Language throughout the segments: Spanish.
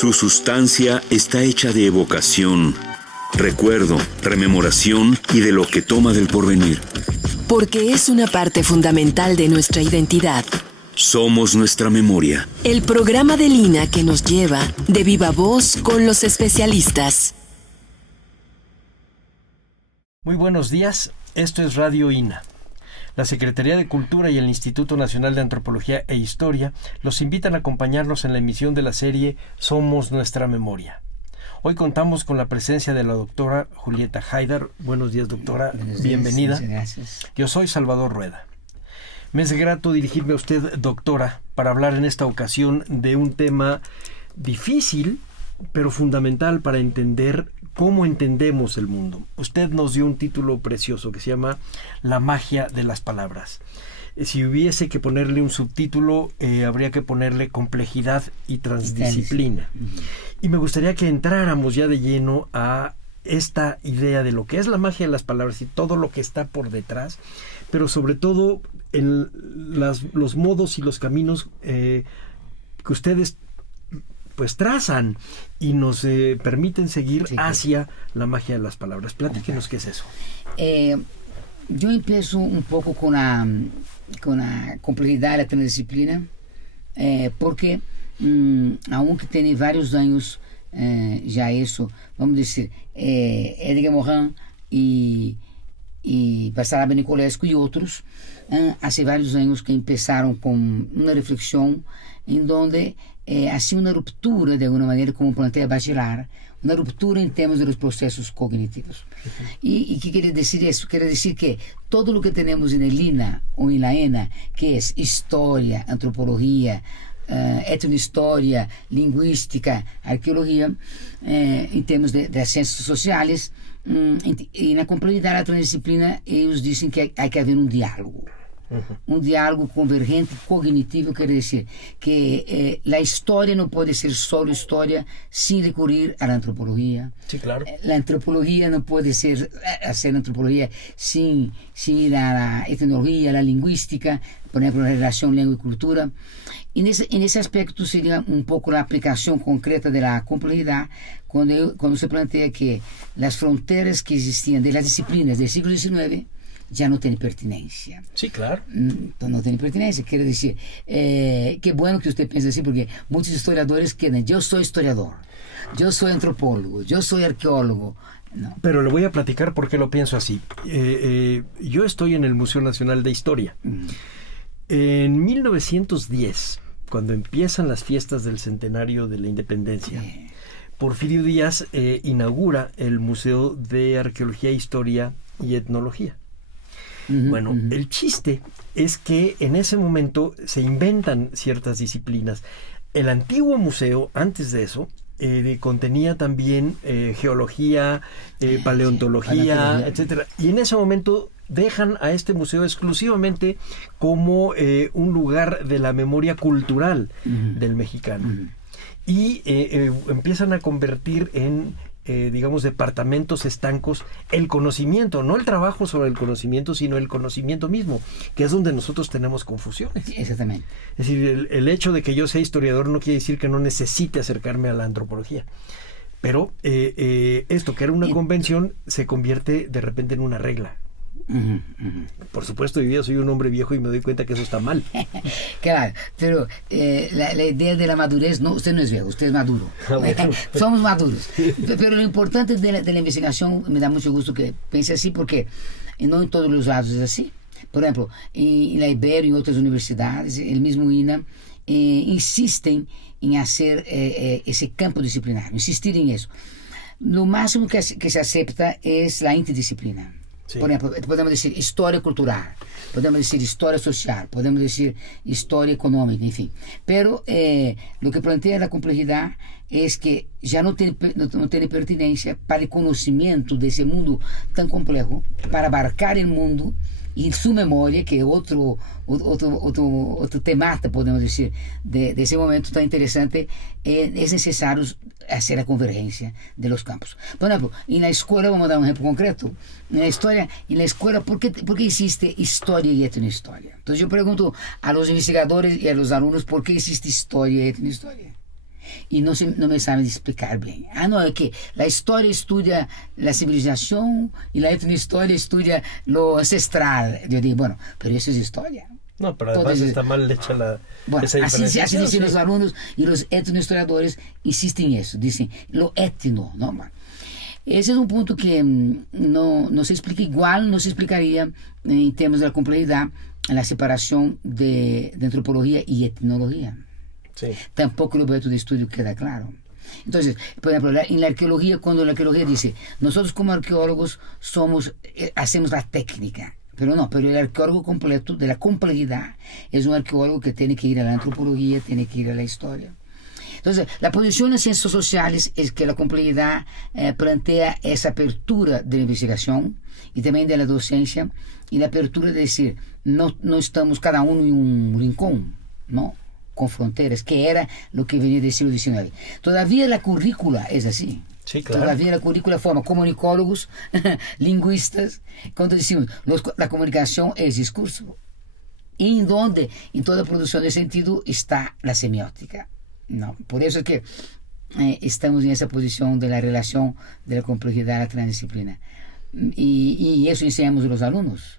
Su sustancia está hecha de evocación, recuerdo, rememoración y de lo que toma del porvenir. Porque es una parte fundamental de nuestra identidad. Somos nuestra memoria. El programa de Lina que nos lleva de viva voz con los especialistas. Muy buenos días, esto es Radio INA. La Secretaría de Cultura y el Instituto Nacional de Antropología e Historia los invitan a acompañarnos en la emisión de la serie Somos Nuestra Memoria. Hoy contamos con la presencia de la doctora Julieta Haidar. Buenos días, doctora. Buenos días, bienvenida. muchas gracias. Yo soy Salvador Rueda. Me es grato dirigirme a usted, doctora, para hablar en esta ocasión de un tema difícil, pero fundamental para entender cómo entendemos el mundo. Usted nos dio un título precioso que se llama La magia de las palabras. Si hubiese que ponerle un subtítulo, habría que ponerle complejidad y transdisciplina. Y me gustaría que entráramos ya de lleno a esta idea de lo que es la magia de las palabras y todo lo que está por detrás, pero sobre todo en los modos y los caminos que ustedes pues trazan y nos permiten seguir hacia la magia de las palabras. Platíquenos qué es eso. Yo empiezo un poco con la complejidad, la transdisciplina, porque aunque tiene varios años ya eso, vamos decir, Edgar Morin y Bessarab Nicolescu y otros, hace varios años que empezaron con una reflexión en donde hacía una ruptura, de alguna manera, como plantea Bachelard, una ruptura en temas de los procesos cognitivos. ¿Y qué quiere decir eso? Quiere decir que todo lo que tenemos en el INA o en la ENA, que es historia, antropología, etnohistoria, lingüística, arqueología, en temas de ciencias sociales, y na complexidade da transdisciplina, eles dizem que há que haver um diálogo. Um diálogo convergente, cognitivo, quer dizer que a história não pode ser só história sem recorrer à antropologia. Sí, claro. A antropologia não pode ser antropologia sem ir à etnologia, à linguística, por exemplo, a relação língua e cultura. E nesse aspecto seria um pouco a aplicação concreta da complexidade quando se planteia que as fronteiras que existiam das disciplinas do século XIX já não tem pertinência. Sí, claro. Então não tem pertinência, quer dizer, que bueno que você pense assim, porque muitos historiadores querem, eu sou historiador, eu sou antropólogo, eu sou arqueólogo. No. Pero le voy a platicar por qué lo pienso así. Yo estoy en el Museo Nacional de Historia. En 1910, cuando empiezan las fiestas del centenario de la independencia, Porfirio Díaz inaugura el Museo de Arqueología, Historia y Etnología. Bueno, el chiste es que en ese momento se inventan ciertas disciplinas. El antiguo museo, antes de eso, contenía también geología, paleontología, etcétera. Y en ese momento dejan a este museo exclusivamente como un lugar de la memoria cultural del mexicano. Y empiezan a convertir en digamos, departamentos estancos, el conocimiento, no el trabajo sobre el conocimiento, sino el conocimiento mismo, que es donde nosotros tenemos confusiones. Sí, exactamente. Es decir, el hecho de que yo sea historiador no quiere decir que no necesite acercarme a la antropología. Pero esto, que era una convención, se convierte de repente en una regla. Por supuesto, hoy día soy un hombre viejo y me doy cuenta que eso está mal. Claro, pero la idea de la madurez, no, usted no es viejo, usted es maduro. Somos maduros. Pero lo importante de la investigación, me da mucho gusto que piense así, porque no en todos los lados es así. Por ejemplo, en la Ibero y en otras universidades, el mismo INA, insisten en hacer ese campo disciplinario, insistir en eso. Lo máximo que se acepta es la interdisciplina. Sí. Por ejemplo, podemos decir historia cultural, podemos decir historia social, podemos decir historia económica, en fin. Pero lo que plantea la complejidad es que ya no tiene pertinencia para el conocimiento de ese mundo tan complejo, para abarcar el mundo y su memoria, que es otro temata, podemos decir, de ese momento tan interesante, es necesario hacer la convergencia de los campos. Por ejemplo, en la escuela, vamos a dar un ejemplo concreto, en la escuela, ¿por qué existe historia y etnohistoria? Entonces yo pregunto a los investigadores y a los alumnos, ¿por qué existe historia y etnohistoria? e não me sabem explicar bem. Ah, não, é que a história estuda a civilização e a etnohistoria estuda lo ancestral. Eu digo, bueno, pero isso é história. No, pero además está mal hecha Bueno, esa así diferenciación. dicen Sí. los alumnos y los etnohistoriadores insisten en eso, dicen lo etno, ¿no? Ese es un punto que no se explica igual, no se explicaría en términos de la complejidad, la separación de antropología y etnología. Sí. Tampoco el objeto de estudio queda claro. Entonces, por ejemplo, en la arqueología, cuando la arqueología dice, nosotros como arqueólogos hacemos la técnica, pero no, pero el arqueólogo completo de la complejidad es un arqueólogo que tiene que ir a la antropología, tiene que ir a la historia. Entonces, la posición en ciencias sociales es que la complejidad plantea esa apertura de la investigación y también de la docencia, y la apertura de decir, no estamos cada uno en un rincón, ¿no? Con fronteras, que era lo que venía del siglo XIX. Todavía la currícula es así. Sí, claro. Todavía la currícula forma comunicólogos, lingüistas, cuando decimos, la comunicación es discurso. Y en donde, en toda producción de sentido, está la semiótica. No, por eso es que estamos en esa posición de la relación de la complejidad a la transdisciplina. Y eso enseñamos a los alumnos.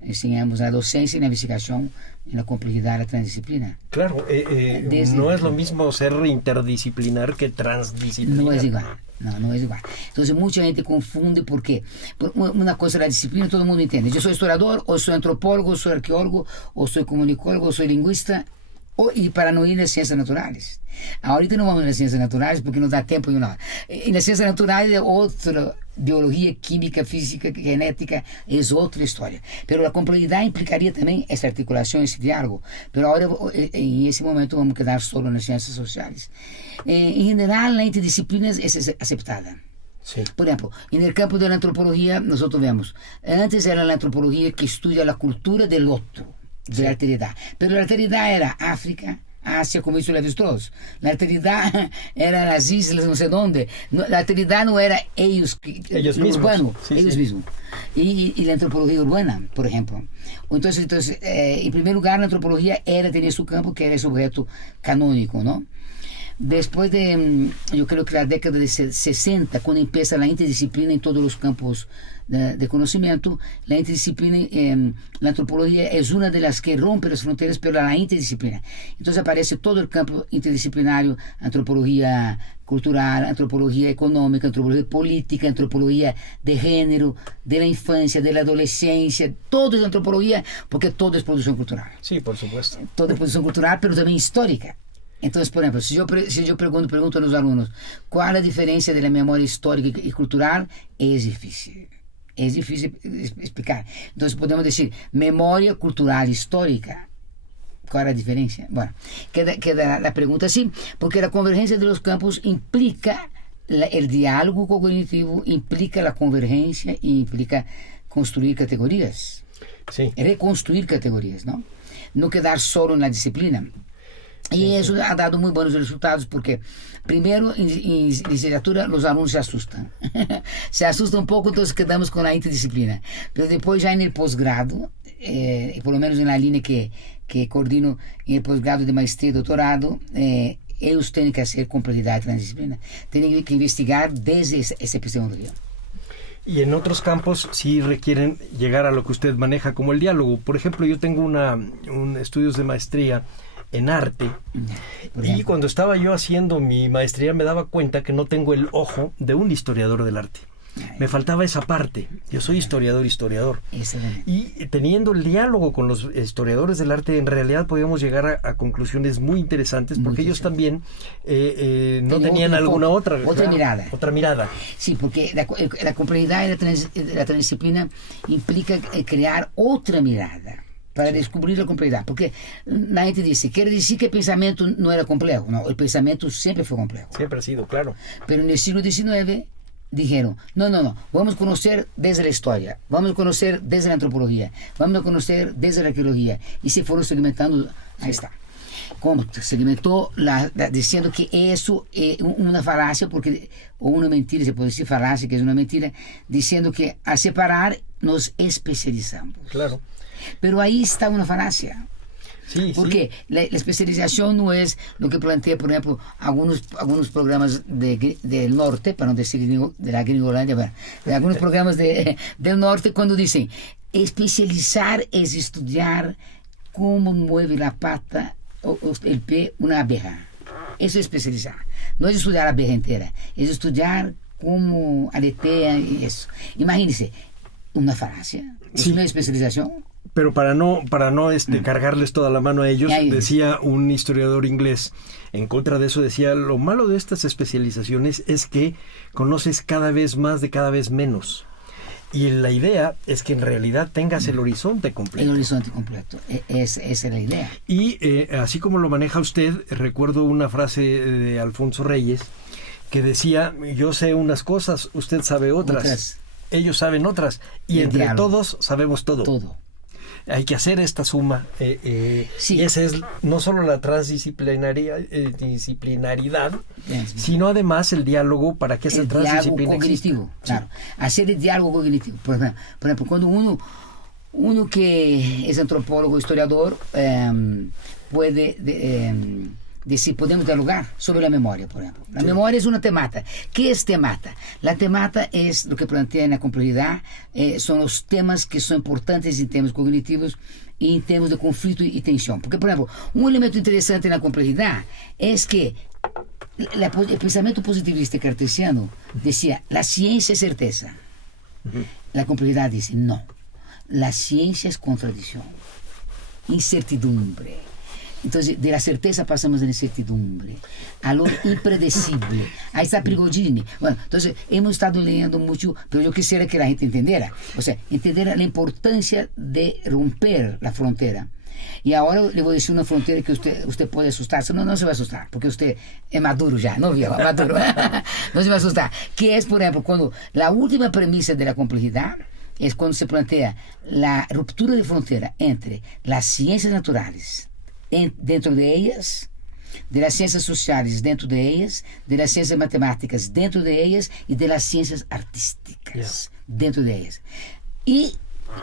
Enseñamos a la docencia y la investigación en la complejidad de la transdisciplina. Claro, no es lo mismo ser interdisciplinar que transdisciplinar. No es igual. No es igual. Entonces mucha gente confunde porque una cosa es la disciplina, todo el mundo entiende. Yo soy historiador, o soy antropólogo, o soy arqueólogo, o soy comunicólogo, o soy lingüista, y para no ir en las ciencias naturales. Ahorita no vamos en las ciencias naturales porque no da tiempo y nada. En las ciencias naturales otra biología, química, física, genética, es otra historia. Pero la complejidad implicaría también esa articulación, ese diálogo. Pero ahora, en ese momento, vamos a quedar solo en las ciencias sociales. En general, la interdisciplina es aceptada. Sí. Por ejemplo, en el campo de la antropología, nosotros vemos, antes era la antropología que estudia la cultura del otro, de la alteridad. Pero la alteridad era África, Asia, como hizo Levi-Strauss. La alteridad era las islas, no sé dónde. La alteridad no era ellos mismos. Urbano, Sí, ellos sí. mismos. Y la antropología urbana, por ejemplo. Entonces en primer lugar, la antropología tenía su campo, que era ese objeto canónico, ¿no? Después de, yo creo que la década de 60, cuando empieza la interdisciplina en todos los campos de conocimiento, la interdisciplina, la antropología es una de las que rompe las fronteras, pero la interdisciplina. Entonces aparece todo el campo interdisciplinario, antropología cultural, antropología económica, antropología política, antropología de género, de la infancia, de la adolescencia, todo es antropología, porque todo es producción cultural. Sí, por supuesto. Todo es producción cultural, pero también histórica. Entonces, por ejemplo, si yo pregunto a los alumnos cuál es la diferencia de la memoria histórica y cultural, es difícil explicar. Entonces podemos decir memoria cultural histórica. ¿Cuál es la diferencia? Bueno, queda la pregunta así, porque la convergencia de los campos implica el diálogo cognitivo, implica la convergencia y implica construir categorías. Sí. Reconstruir categorías, ¿no? No quedar solo en la disciplina. Y eso ha dado muy buenos resultados porque, primero, en literatura los alumnos se asustan. Se asustan un poco, entonces quedamos con la interdisciplina. Pero después ya en el posgrado, por lo menos en la línea que coordino en el posgrado de maestría y doctorado, ellos tienen que hacer complejidad y transdisciplina. Tienen que investigar desde esa epistemología. Y en otros campos sí requieren llegar a lo que usted maneja como el diálogo. Por ejemplo, yo tengo estudios de maestría en arte, y cuando estaba yo haciendo mi maestría me daba cuenta que no tengo el ojo de un historiador del arte. Me faltaba esa parte. Yo soy historiador. Y teniendo el diálogo con los historiadores del arte, en realidad podíamos llegar a conclusiones muy interesantes, porque ellos también no tenían alguna otra mirada. Sí, porque la complejidad de la transdisciplina implica crear otra mirada para descubrir la complejidad, porque la gente dice, quiere decir que el pensamiento no era complejo. No, el pensamiento siempre fue complejo. Siempre ha sido, claro. Pero en el siglo XIX dijeron, no, vamos a conocer desde la historia, vamos a conocer desde la antropología, vamos a conocer desde la arqueología, y se fueron segmentando. Ahí está. Como segmentó diciendo que eso es una falacia, o una mentira, se puede decir falacia, que es una mentira, diciendo que al separar nos especializamos. Claro. Pero ahí está una falacia. Sí, porque la especialización no es lo que plantea, por ejemplo, algunos programas del norte, para no decir de la Gringolandia, bueno, de algunos programas del norte, cuando dicen, especializar es estudiar cómo mueve la pata o el pie una abeja. Eso es especializar. No es estudiar la abeja entera, es estudiar cómo aletea y eso. Imagínense, una falacia. Es una especialización. Pero para no cargarles toda la mano a ellos, decía un historiador inglés, en contra de eso decía, lo malo de estas especializaciones es que conoces cada vez más de cada vez menos. Y la idea es que en realidad tengas el horizonte completo. El horizonte completo, esa es la idea. Y así como lo maneja usted, recuerdo una frase de Alfonso Reyes que decía, yo sé unas cosas, usted sabe otras. Ellos saben otras, y entre diálogo. Todos sabemos todo. Hay que hacer esta suma, y esa es no solo la transdisciplinaridad, sino además el diálogo para que esa transdisciplina cognitivo, claro. Hacer el diálogo cognitivo. Por ejemplo, cuando uno que es antropólogo, historiador, puede decir, podemos dialogar sobre la memoria, por ejemplo. La memoria es una temata. ¿Qué es temata? La temata es lo que plantea en la complejidad, son los temas que son importantes en temas cognitivos y en temas de conflicto y tensión. Porque, por ejemplo, un elemento interesante en la complejidad es que el pensamiento positivista cartesiano decía, la ciencia es certeza. La complejidad dice, no, la ciencia es contradicción, incertidumbre. Entonces, de la certeza pasamos a la incertidumbre, a lo impredecible. Ahí está Prigogine. Bueno, entonces, hemos estado leyendo mucho, pero yo quisiera que la gente entendiera. O sea, entendiera la importancia de romper la frontera. Y ahora le voy a decir una frontera que usted puede asustarse. No se va a asustar, porque usted es maduro ya, no viejo, maduro. No se va a asustar. Que es, por ejemplo, cuando la última premisa de la complejidad es cuando se plantea la ruptura de frontera entre las ciencias naturales, dentro de ellas, de las ciencias sociales dentro de ellas, de las ciencias matemáticas dentro de ellas y de las ciencias artísticas dentro de ellas. Y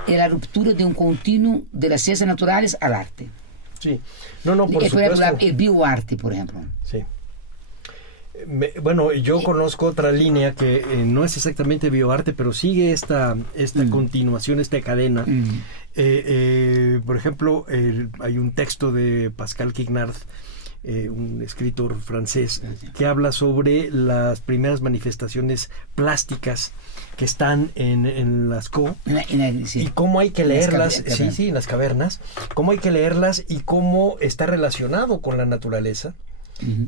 la ruptura de un continuo de las ciencias naturales al arte. Sí. Por supuesto. Por ejemplo, el bioarte, por ejemplo. Sí. Bueno, yo conozco otra línea que no es exactamente bioarte, pero sigue esta continuación, esta cadena. Por ejemplo, hay un texto de Pascal Quignard, un escritor francés, que habla sobre las primeras manifestaciones plásticas que están en Lascaux y cómo hay que leerlas, en las cavernas, cómo hay que leerlas y cómo está relacionado con la naturaleza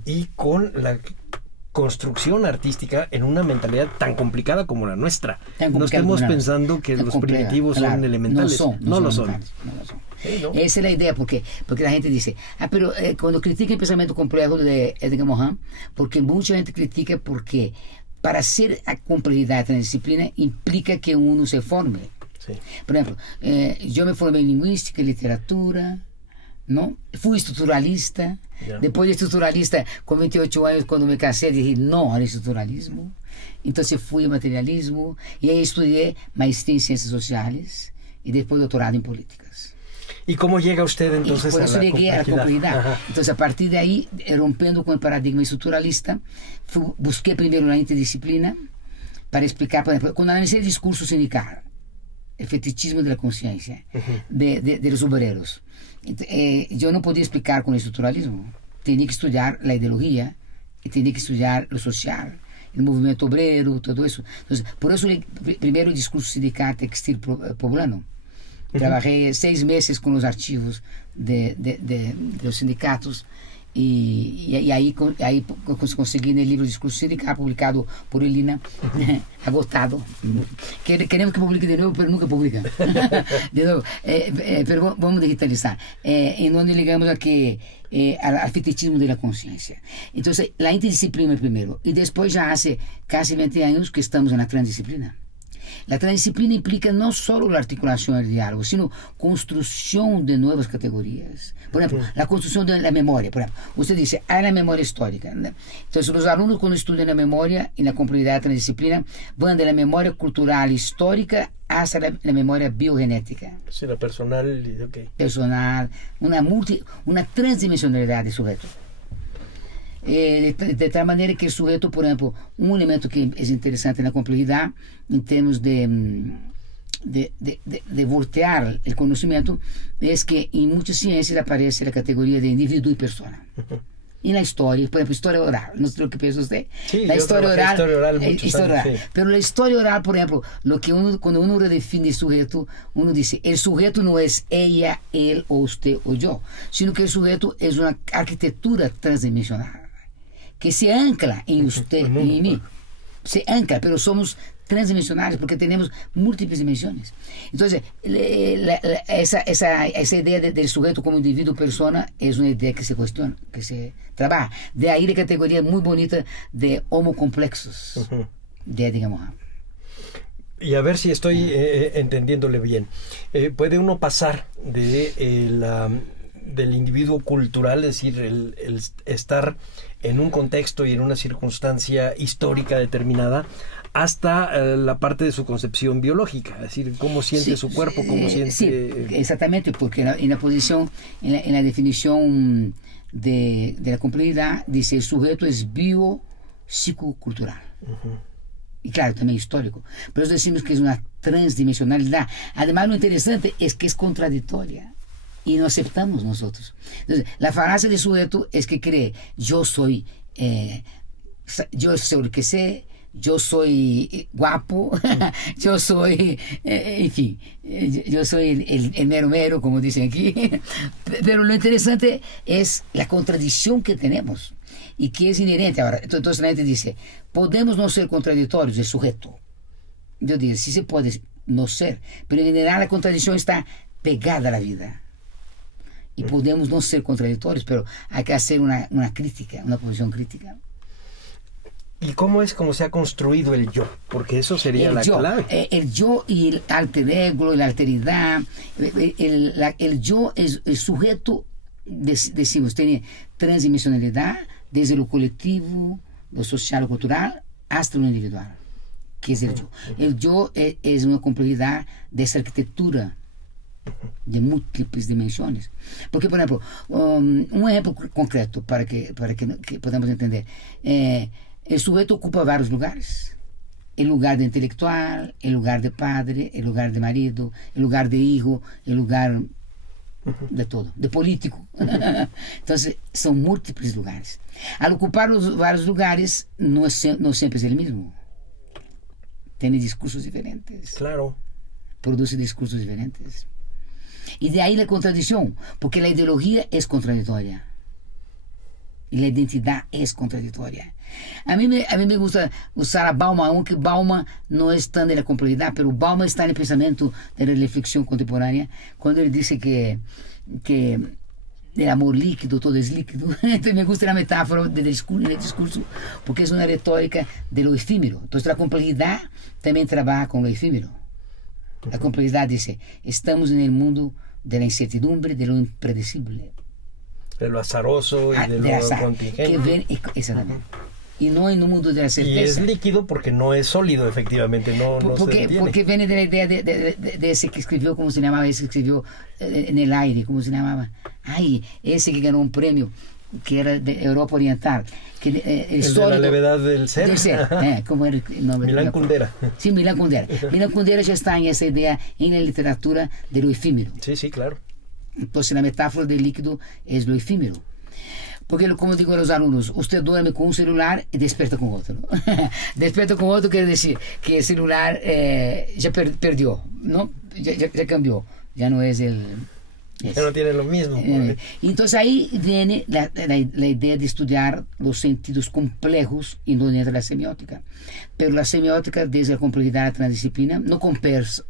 y con la construcción artística en una mentalidad tan complicada como la nuestra. No estemos pensando que los primitivos son elementales. No lo son. Sí, ¿no? Esa es la idea, porque la gente dice, pero cuando critica el pensamiento complejo de Edgar Morin, porque mucha gente critica porque para hacer a complejidad en la disciplina implica que uno se forme. Sí. Por ejemplo, yo me formé en lingüística y literatura, ¿no? Fui estructuralista. Después de estructuralista, con 28 años, cuando me casé, dije no al estructuralismo. Entonces fui a materialismo y ahí estudié maestría en ciencias sociales y después doctorado en políticas. ¿Y cómo llega usted entonces por eso llegué a la complejidad? Ajá. Entonces, a partir de ahí, rompiendo con el paradigma estructuralista, busqué primero la interdisciplina para explicar, por ejemplo, cuando analicé el discurso sindical, el fetichismo de la conciencia de los obreros, yo no podía explicar con el estructuralismo. Tenía que estudiar la ideología, y tenía que estudiar lo social, el movimiento obrero, todo eso. Entonces, por eso primero el discurso sindical textil poblano. Trabajé 6 meses con los archivos de los sindicatos y ahí conseguí en el libro Discurso Sindical, publicado por Elina, agotado. Queremos que publique de nuevo, pero nunca publica. De nuevo, pero vamos a digitalizar. En donde llegamos al fetichismo de la conciencia. Entonces, la interdisciplina primero, y después ya hace casi 20 años que estamos en la transdisciplina. La transdisciplina implica no solo la articulación del diálogo, sino construcción de nuevas categorías. Por ejemplo, la construcción de la memoria. Por ejemplo, usted dice, hay la memoria histórica. Entonces, los alumnos cuando estudian la memoria y la complejidad de la transdisciplina van de la memoria cultural histórica hasta la memoria biogenética. Sí, la personal. Okay. Personal, una transdimensionalidad del sujeto. De tal manera que el sujeto, por ejemplo, un elemento que es interesante en la complejidad en términos de voltear el conocimiento es que en muchas ciencias aparece la categoría de individuo y persona. En la historia, por ejemplo, historia oral, no sé lo que piensa usted. Sí, la historia oral, historia oral. Sí. Pero la historia oral, por ejemplo, cuando uno redefine el sujeto, uno dice, el sujeto no es ella, él o usted o yo, sino que el sujeto es una arquitectura transdimensional que se ancla en usted y en mí. Se ancla, pero somos transdimensionales porque tenemos múltiples dimensiones. Entonces, esa idea del sujeto como individuo persona es una idea que se cuestiona, que se trabaja. De ahí la categoría muy bonita de homo complexos, de Edgar Morin. Y a ver si estoy entendiéndole bien. ¿Puede uno pasar del individuo cultural, es decir, el estar en un contexto y en una circunstancia histórica determinada, hasta la parte de su concepción biológica, es decir, cómo siente su cuerpo, cómo siente... Sí, exactamente, porque en la posición, en la definición de la complejidad, dice el sujeto es bio-psicocultural. Y claro, también histórico. Por eso decimos que es una transdimensionalidad. Además, lo interesante es que es contradictoria. Y no aceptamos nosotros. Entonces, la falacia del sujeto es que cree, yo sé lo que sé, yo soy guapo, yo soy, en fin, yo soy el mero mero, como dicen aquí. Pero lo interesante es la contradicción que tenemos y que es inherente. Ahora, entonces la gente dice, podemos no ser contradictorios, el sujeto. Yo digo, sí se puede no ser, pero en general la contradicción está pegada a la vida. Y podemos no ser contradictorios, pero hay que hacer una crítica, una posición crítica. ¿Y cómo es como se ha construido el yo? Porque eso sería la clave. El yo y el alter ego, la alteridad. El yo es el sujeto, decimos, tiene transdimensionalidad desde lo colectivo, lo social, lo cultural, hasta lo individual, que es el yo. El yo es una complejidad de esa arquitectura de múltiples dimensiones. Porque, por ejemplo, un ejemplo concreto para que podamos entender. El sujeto ocupa varios lugares. El lugar de intelectual, el lugar de padre, el lugar de marido, el lugar de hijo, el lugar de todo, de político. Entonces, son múltiples lugares. Al ocupar los varios lugares, no siempre es el mismo. Tiene discursos diferentes. Claro. Produce discursos diferentes. Y de ahí la contradicción, porque la ideología es contradictoria y la identidad es contradictoria. A mí me gusta usar a Bauman, aunque Bauman no es tan de la complejidad, pero Bauman está en el pensamiento de la reflexión contemporánea cuando él dice que el amor líquido, todo es líquido. Entonces me gusta la metáfora del discurso porque es una retórica de lo efímero. Entonces la complejidad también trabaja con lo efímero. La complejidad dice, estamos en el mundo de la incertidumbre, de lo impredecible. De lo azaroso y de lo azar, contingente. Exactamente. Y no en un mundo de la certeza. Y es líquido porque no es sólido, efectivamente. Porque viene de la idea de ese que escribió, ¿cómo se llamaba? Ese que escribió en el aire, ¿cómo se llamaba? Ay, ese que ganó un premio, que era de Europa Oriental. Que, el de la levedad del ser. ¿Cómo era el nombre? Milán Kundera. Sí, Milán Kundera. Milán Kundera ya está en esa idea en la literatura de lo efímero. Sí, claro. Entonces la metáfora del líquido es lo efímero. Porque, como digo a los alumnos, usted duerme con un celular y despierta con otro. Despierta con otro quiere decir que el celular ya perdió, ¿no? Ya cambió, ya no es el... Ya no tiene lo mismo. Y entonces ahí viene la idea de estudiar los sentidos complejos y donde entra la semiótica. Pero la semiótica, desde la complejidad de la transdisciplina, no con Peirce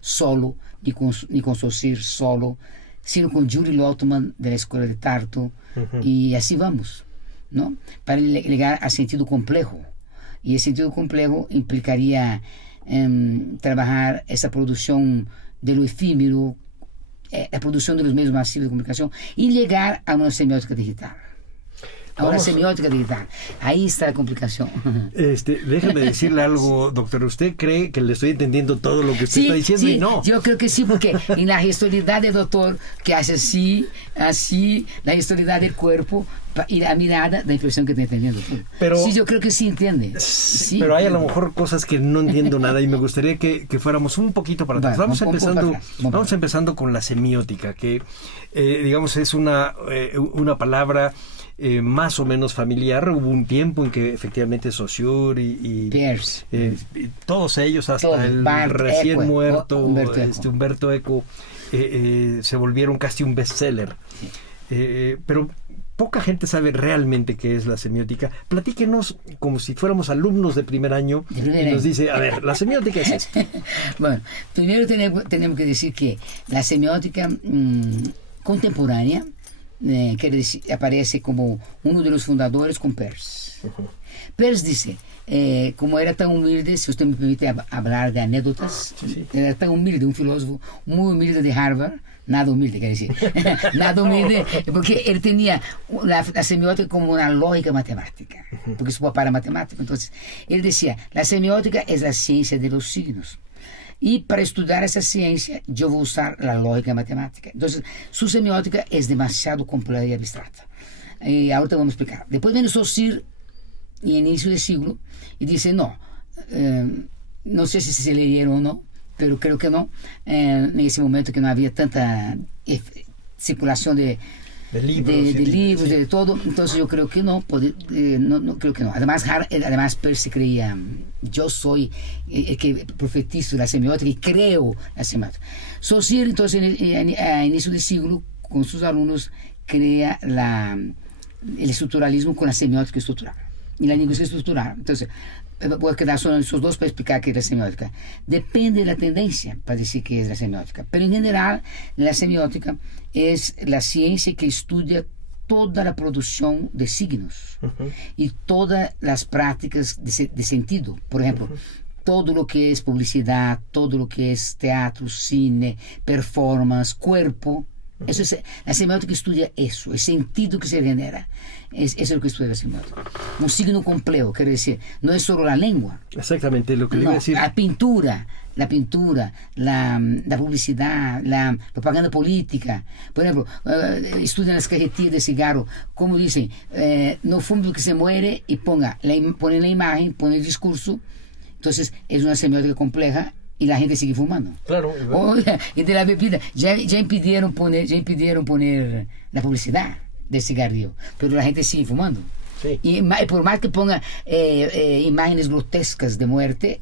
solo, ni con Saussure solo, sino con Julie Lotman de la Escuela de Tartu, y así vamos, ¿no? Para llegar al sentido complejo. Y el sentido complejo implicaría trabajar esa producción de lo efímero, la producción de los medios masivos de comunicación y llegar a una semiótica digital. Ahora semiótica digital. Ahí está la complicación. Déjeme decirle algo, doctor. ¿Usted cree que le estoy entendiendo todo lo que usted está diciendo? Sí, Y no. yo creo que sí, porque en la gestualidad del doctor, que hace así, la gestualidad del cuerpo y la mirada, da impresión que está entendiendo. Pero, sí, yo creo que sí entiende. Sí. Pero hay a lo mejor cosas que no entiendo nada y me gustaría que fuéramos un poquito para atrás. Vamos empezando con la semiótica, que digamos es una palabra más o menos familiar. Hubo un tiempo en que efectivamente Saussure y Peirce, todos ellos, hasta el recién muerto Umberto Eco, se volvieron casi un bestseller. Pero poca gente sabe realmente qué es la semiótica. Platíquenos como si fuéramos alumnos de primer año y nos dice, a ver, la semiótica es esto. Bueno, primero tenemos que decir que la semiótica contemporánea quiere decir, aparece como uno de los fundadores con Peirce. Peirce dice, como era tan humilde, si usted me permite hablar de anécdotas, era tan humilde, un filósofo muy humilde de Harvard, nada humilde, quiere decir, nada humilde, porque él tenía la semiótica como una lógica matemática, porque su papá era matemático. Entonces, él decía, la semiótica es la ciencia de los signos. Y para estudiar esa ciencia, yo voy a usar la lógica matemática. Entonces, su semiótica es demasiado compleja y abstracta. Y ahorita vamos a explicar. Después viene Saussure, en inicio del siglo, y dice, no sé si se leyeron o no, pero creo que no. En ese momento que no había tanta circulación de libros, de todo. Entonces yo creo que no creo que no. Además Peirce creía, yo soy el que profetizo la semiótica y creo la semiótica. Saussure, entonces, a inicio del siglo, con sus alumnos, crea el estructuralismo con la semiótica estructural y la lingüística estructural. Entonces, voy a quedar solo en esos dos para explicar qué es la semiótica. Depende de la tendencia para decir qué es la semiótica, pero en general la semiótica es la ciencia que estudia toda la producción de signos y todas las prácticas de sentido. Por ejemplo, todo lo que es publicidad, todo lo que es teatro, cine, performance, cuerpo. Eso es, la semiótica estudia eso, el sentido que se genera. Eso es lo que estudia la semiótica. Un signo complejo, quiere decir, no es solo la lengua. Exactamente, lo que le iba a decir. La pintura, la publicidad, la propaganda política. Por ejemplo, estudian las cajetillas de cigarro, como dicen, no fume que se muere, y ponen la imagen, ponen el discurso. Entonces, es una semiótica compleja. Y la gente sigue fumando. Claro. Y de la bebida. Ya impidieron poner la publicidad del cigarrillo, pero la gente sigue fumando. Sí. Y por más que ponga imágenes grotescas de muerte,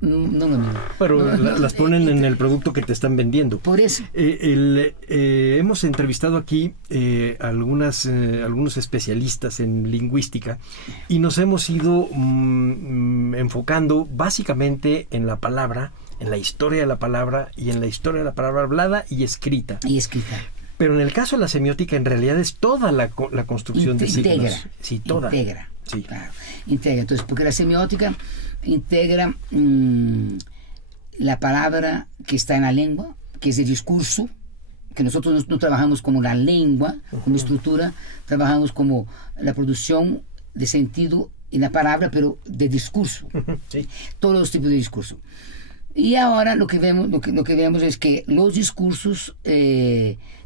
no lo mismo. Pero las ponen en el producto que te están vendiendo. Por eso. Hemos entrevistado aquí algunos especialistas en lingüística y nos hemos ido enfocando básicamente en la palabra, en la historia de la palabra y en la historia de la palabra hablada y escrita. Pero en el caso de la semiótica, en realidad es toda la construcción de signos. Sí, toda. Integra. Sí. Claro, integra. Entonces, porque la semiótica integra la palabra que está en la lengua, que es el discurso, que nosotros no trabajamos como la lengua, como estructura, trabajamos como la producción de sentido en la palabra, pero de discurso. Sí. Todos los tipos de discurso. Y ahora lo que vemos es que los discursos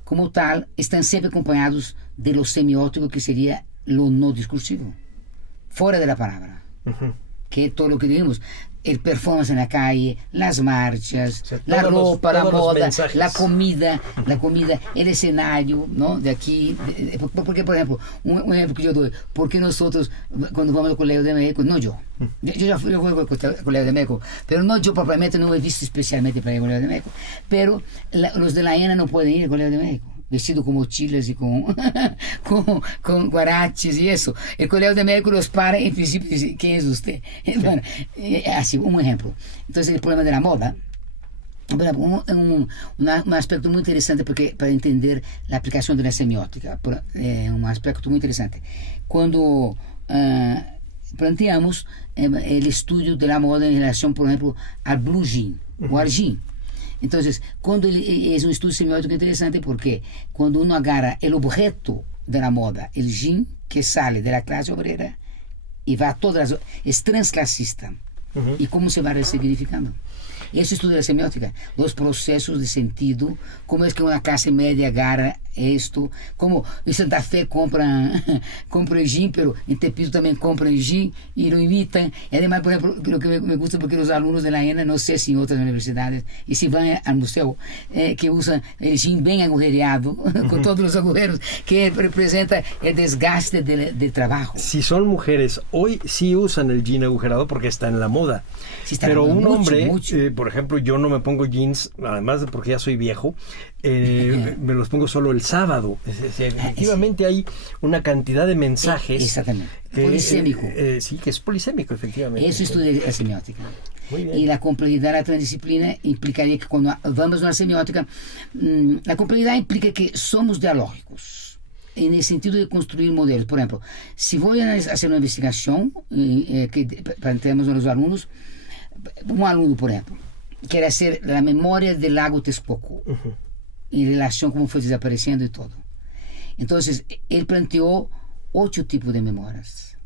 como tal están siempre acompañados de lo semiótico, que sería lo no discursivo, fuera de la palabra. Que es todo lo que vimos, el performance en la calle, las marchas, la ropa, la moda, la comida, el escenario, ¿no? De aquí, porque por ejemplo, un ejemplo que yo doy, ¿por qué nosotros cuando vamos al Colegio de México, no yo ya fui al Colegio de México, pero no yo propiamente, no he visto especialmente para ir al Colegio de México, pero los de la ENA no pueden ir al Colegio de México, vestido con mochilas y con guaraches y eso. El Colegio de México los para, en principio dice, ¿quién es usted? Bueno, así, un ejemplo. Entonces, el problema de la moda, un aspecto muy interesante para entender la aplicación de la semiótica, un aspecto muy interesante. Cuando planteamos el estudio de la moda en relación, por ejemplo, al blue jean o al jean. Entonces, es un estudio semiótico interesante porque cuando uno agarra el objeto de la moda, el jean que sale de la clase obrera y va a todas las... es transclasista. Y cómo se va resignificando. Eso estudia la semiótica, los procesos de sentido, cómo es que una clase media agarra esto, como en Santa Fe compran jean, pero en Tepito también compran jean y lo imitan. Y además, por ejemplo, lo que me gusta porque los alumnos de la ENA, no sé si en otras universidades, y si van al museo, que usan el jean bien agujereado, con todos los agujeros, que representa el desgaste de trabajo. Si son mujeres, hoy sí usan el jean agujerado porque está en la moda. Sí, está pero un mucho, hombre, mucho. Por ejemplo, yo no me pongo jeans, además de porque ya soy viejo, me los pongo solo el sábado. Efectivamente hay una cantidad de mensajes. Exactamente. Polisémico. Sí, que es polisémico, efectivamente. Eso estudia la semiótica. Muy bien. Y la complejidad de la transdisciplina implicaría que cuando vamos a una semiótica, la complejidad implica que somos dialógicos. En el sentido de construir modelos. Por ejemplo, si voy a hacer una investigación que planteamos a los alumnos, un alumno, por ejemplo, quiere hacer la memoria del lago Texcoco, en relación a cómo fue desapareciendo y todo. Entonces, él planteó 8 tipos de memorias.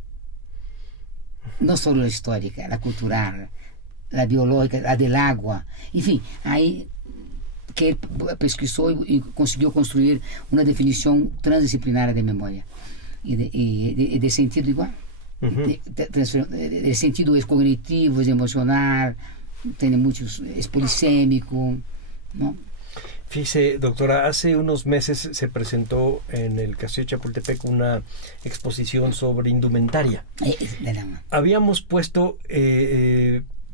No solo la histórica, la cultural, la biológica, la del agua. En fin, ahí que él pesquisó y consiguió construir una definición transdisciplinaria de memoria y de sentido igual. El sentido es cognitivo, es emocional, tiene muchos, es polisémico, ¿no? Fíjese, doctora, hace unos meses se presentó en el Castillo de Chapultepec una exposición sobre indumentaria. Habíamos puesto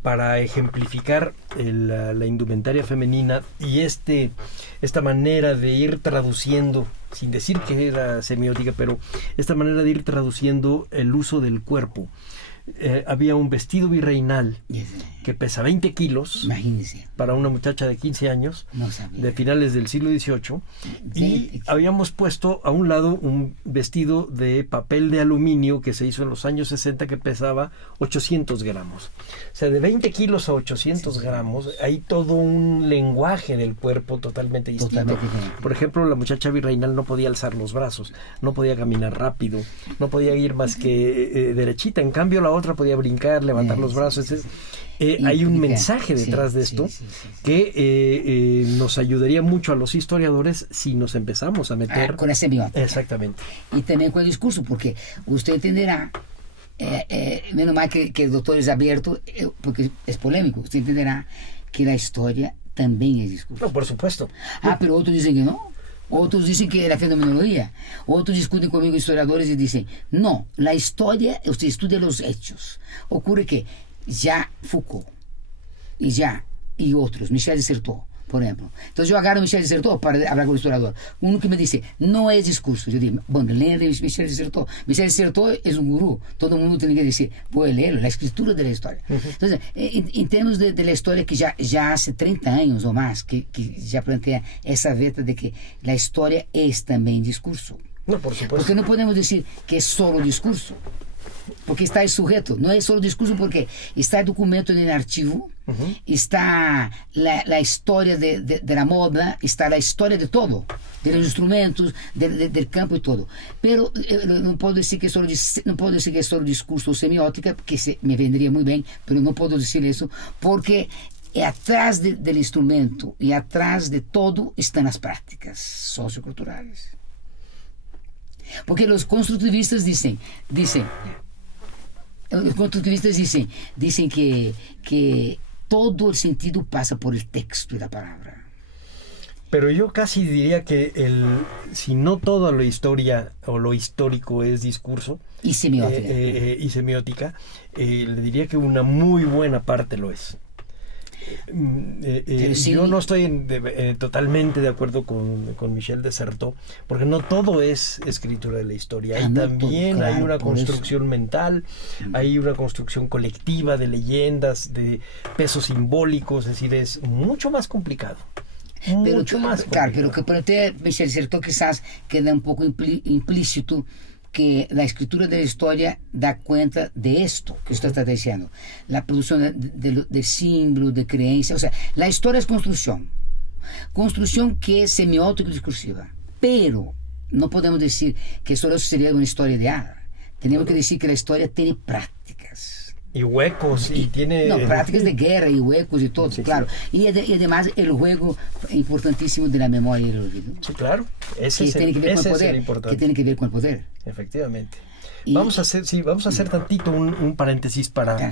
para ejemplificar la indumentaria femenina y esta manera de ir traduciendo, sin decir que era semiótica, pero esta manera de ir traduciendo el uso del cuerpo. Había un vestido virreinal que pesa 20 kilos. Imagínese. Para una muchacha de 15 años, de finales del siglo XVIII, y habíamos puesto a un lado un vestido de papel de aluminio que se hizo en los años 60 que pesaba 800 gramos. O sea, de 20 kilos a 800 gramos hay todo un lenguaje del cuerpo totalmente distinto. Por ejemplo, la muchacha virreinal no podía alzar los brazos, no podía caminar rápido, no podía ir más que derechita. En cambio, la otra podía brincar, levantar los brazos. Hay un mensaje detrás de esto que nos ayudaría mucho a los historiadores si nos empezamos a meter con la semiótica. Exactamente. Y también con el discurso, porque usted entenderá, menos mal que el doctor es abierto, porque es polémico, usted entenderá que la historia también es discurso. No, por supuesto. Pero otros dicen que no. Otros dicen que era fenomenología. Otros discuten conmigo historiadores y dicen, no, la historia, usted estudia los hechos. Ocurre que ya Foucault y otros, Michel de Certeau, por ejemplo. Entonces yo agarro a Michel de Certeau para hablar con el historiador. Uno que me dice, no es discurso. Yo digo, bueno, lean de Michel de Certeau. Michel de Certeau es un gurú. Todo el mundo tiene que decir, voy a leerlo, la escritura de la historia. Entonces, en términos de la historia que ya hace 30 años o más, que ya plantea esa veta de que la historia es también discurso. No, por supuesto. Porque no podemos decir que es solo discurso. Porque está el sujeto, no es solo discurso porque está el documento en el archivo, está la historia de la moda, está la historia de todo, de los instrumentos, del campo y todo. Pero no puedo decir que es solo discurso o semiótica, que me vendría muy bien, pero no puedo decir eso porque atrás del instrumento y atrás de todo están las prácticas socioculturales. Porque los constructivistas dicen que todo el sentido pasa por el texto y la palabra. Pero yo casi diría que si no toda la historia o lo histórico es discurso y semiótica, le diría que una muy buena parte lo es. Yo no estoy totalmente de acuerdo con Michel de Certeau, porque no todo es escritura de la historia. Hay también hay una construcción mental, hay una construcción colectiva de leyendas, de pesos simbólicos, es decir, es mucho más complicado. Mucho más complicado. Claro, pero que plantea Michel de Certeau quizás queda un poco implícito que la escritura de la historia da cuenta de esto que usted está diciendo, la producción de símbolo, de creencia. O sea, la historia es construcción que es semiótica y discursiva, pero no podemos decir que solo sería una historia ideal. Tenemos que decir que la historia tiene prácticas. Y huecos, y tiene... No, prácticas de guerra y huecos y todo, sí, claro. Sí. Y además el juego importantísimo de la memoria y el olvido. Sí, claro. Ese que es tiene que ver con el poder. Que tiene que ver con el poder. Efectivamente. Vamos a hacer tantito un paréntesis para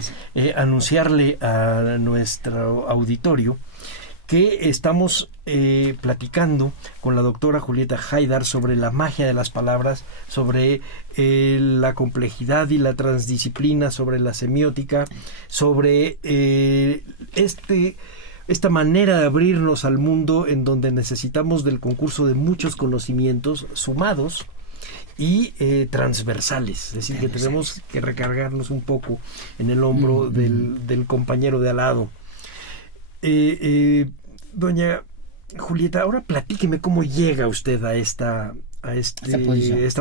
anunciarle a nuestro auditorio que estamos platicando con la doctora Julieta Haidar sobre la magia de las palabras, sobre la complejidad y la transdisciplina, sobre la semiótica, sobre esta manera de abrirnos al mundo en donde necesitamos del concurso de muchos conocimientos sumados y transversales, es decir, que tenemos que recargarnos un poco en el hombro del compañero de al lado. Doña Julieta, ahora platíqueme cómo llega usted a esta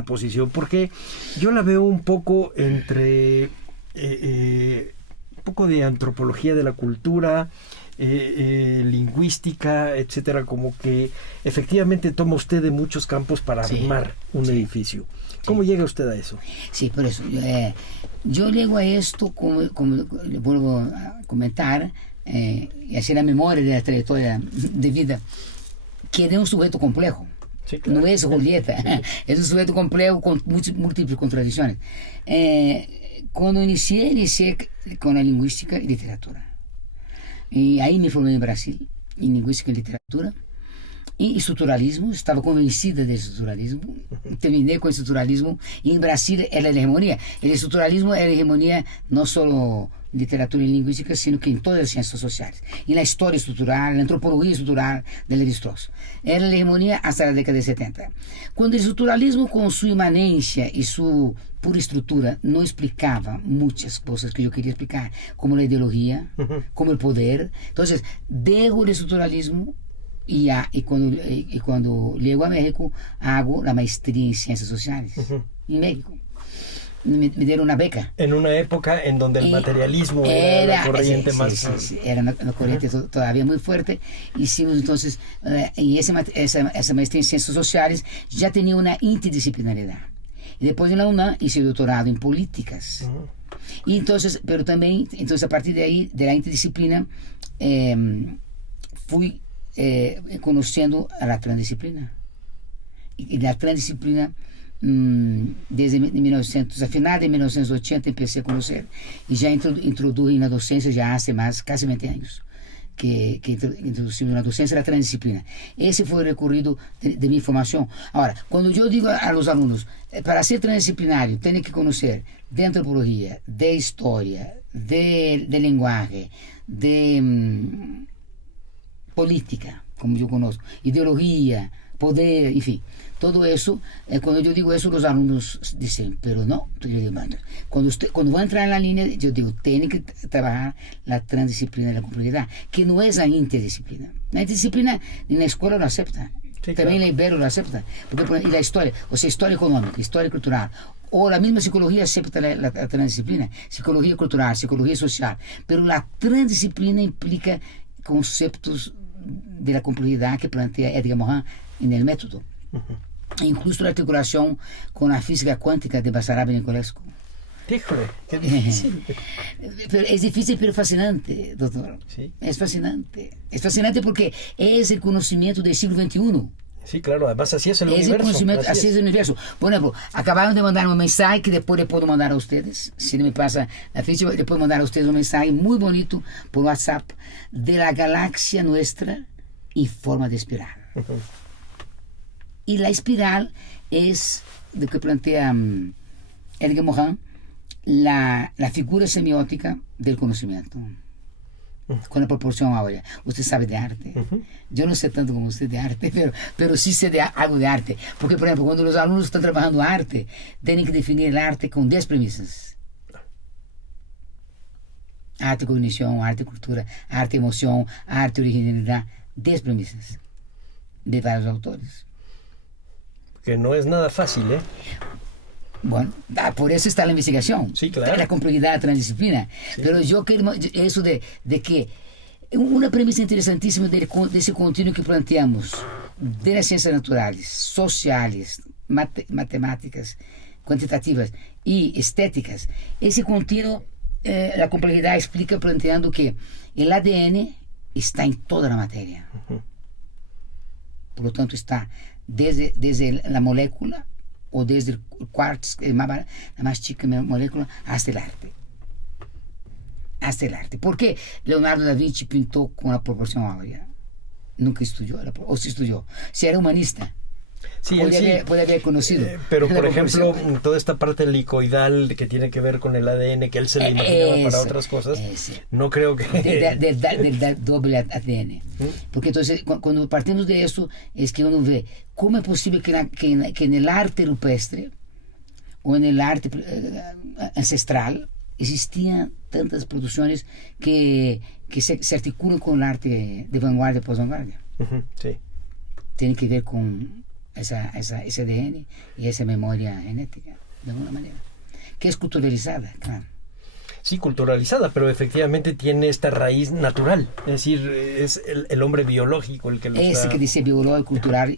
posición, porque yo la veo un poco entre un poco de antropología de la cultura, lingüística, etcétera, como que efectivamente toma usted de muchos campos para armar un edificio. ¿Cómo llega usted a eso? Sí, por eso yo llego a esto, como vuelvo a comentar, y hacer la memoria de la trayectoria de vida, que es un sujeto complejo. Sí, claro. No es Julieta, es un sujeto complejo con múltiples contradicciones. Cuando inicié con la lingüística y literatura. Y ahí me formé en Brasil, en lingüística y literatura. Y estruturalismo, estaba convencida del estruturalismo. Terminé con el estruturalismo. Y en Brasil era la hegemonía. El estruturalismo era la hegemonía no solo en literatura y lingüística, sino que en todas las ciencias sociales. En la historia estructural, en la antropología estructural de Levi-Strauss. Era la hegemonía hasta la década de 70. Cuando el estructuralismo, con su inmanencia y su pura estructura, no explicaba muchas cosas que yo quería explicar, como la ideología, como el poder. Entonces, dejo el estructuralismo y cuando llego a México, hago la maestría en ciencias sociales en México. Me dieron una beca. En una época en donde el materialismo era la corriente más... Sí, era una corriente todavía muy fuerte. Hicimos entonces, y esa maestría en ciencias sociales ya tenía una interdisciplinaridad. Y después en la UNAM hice el doctorado en políticas. Y entonces, pero también, entonces a partir de ahí, de la interdisciplina, fui conociendo a la transdisciplina. Y la transdisciplina, desde 1900, a final de 1980 empecé a conocer y ya introduje en la docencia ya hace casi 20 años que introducimos en la docencia la transdisciplina. Ese fue el recorrido de mi formación. Ahora, cuando yo digo a los alumnos, para ser transdisciplinario tienen que conocer de antropología, de historia, de lenguaje, de política, como yo conozco, ideología, poder, en fin, todo eso. Cuando yo digo eso, los alumnos dicen, pero no, yo digo, cuando va a entrar en la línea, yo digo, tiene que trabajar la transdisciplina de la complejidad, que no es la interdisciplina. La interdisciplina en la escuela lo acepta, sí, también la Ibero lo acepta, porque y la historia, o sea, historia económica, historia cultural, o la misma psicología acepta la transdisciplina, psicología cultural, psicología social, pero la transdisciplina implica conceptos de la complejidad que plantea Edgar Morin en el método. Incluso la articulación con la física cuántica de Basarab y Nicolescu. Híjole, qué difícil. Pero es difícil, pero fascinante, doctor. ¿Sí? Es fascinante. Es fascinante porque es el conocimiento del siglo XXI. Sí, claro, además así es el universo. El conocimiento, así es el universo. Por ejemplo, acabaron de mandar un mensaje que después le puedo mandar a ustedes. Si no me pasa la ficha, le puedo mandar a ustedes un mensaje muy bonito por WhatsApp de la galaxia nuestra en forma de espiral. Y la espiral es lo que plantea Edgar Morin, la figura semiótica del conocimiento. Con la proporción áurea. Usted sabe de arte. Yo no sé tanto como usted de arte, pero sí sé algo de arte. Porque, por ejemplo, cuando los alumnos están trabajando arte, tienen que definir el arte con 10 premisas. Arte, cognición, arte, cultura, arte, emoción, arte, originalidad. 10 premisas de varios autores. Que no es nada fácil, ¿eh? Bueno, por eso está la investigación, Sí, claro. la complejidad transdisciplina. Sí. Pero yo quiero eso de que una premisa interesantísima de ese continuo que planteamos de las ciencias naturales, sociales, matemáticas, cuantitativas y estéticas, ese continuo, la complejidad explica planteando que el ADN está en toda la materia. Por lo tanto, está desde la molécula o desde el quartz, la más chica molécula, hasta el arte. Hasta el arte. ¿Por qué Leonardo da Vinci pintó con la proporción áurea? Nunca estudió, o se estudió. Si era humanista, Sí, podría haber conocido. Pero, la por ejemplo, proporción. toda esta parte helicoidal que tiene que ver con el ADN, que él se le imaginaba para Eso, otras cosas, eso. no creo que... Del doble ADN. Porque entonces, cuando partimos de eso, es que uno ve cómo es posible que en el arte rupestre o en el arte ancestral existían tantas producciones que se articulan con el arte de vanguardia y posvanguardia. Sí. Tiene que ver con ese ADN y esa memoria genética, de alguna manera, que es culturalizada, claro. Sí, culturalizada, pero efectivamente tiene esta raíz natural. Es decir, es el hombre biológico el que lo Ese está... que dice biológico, cultural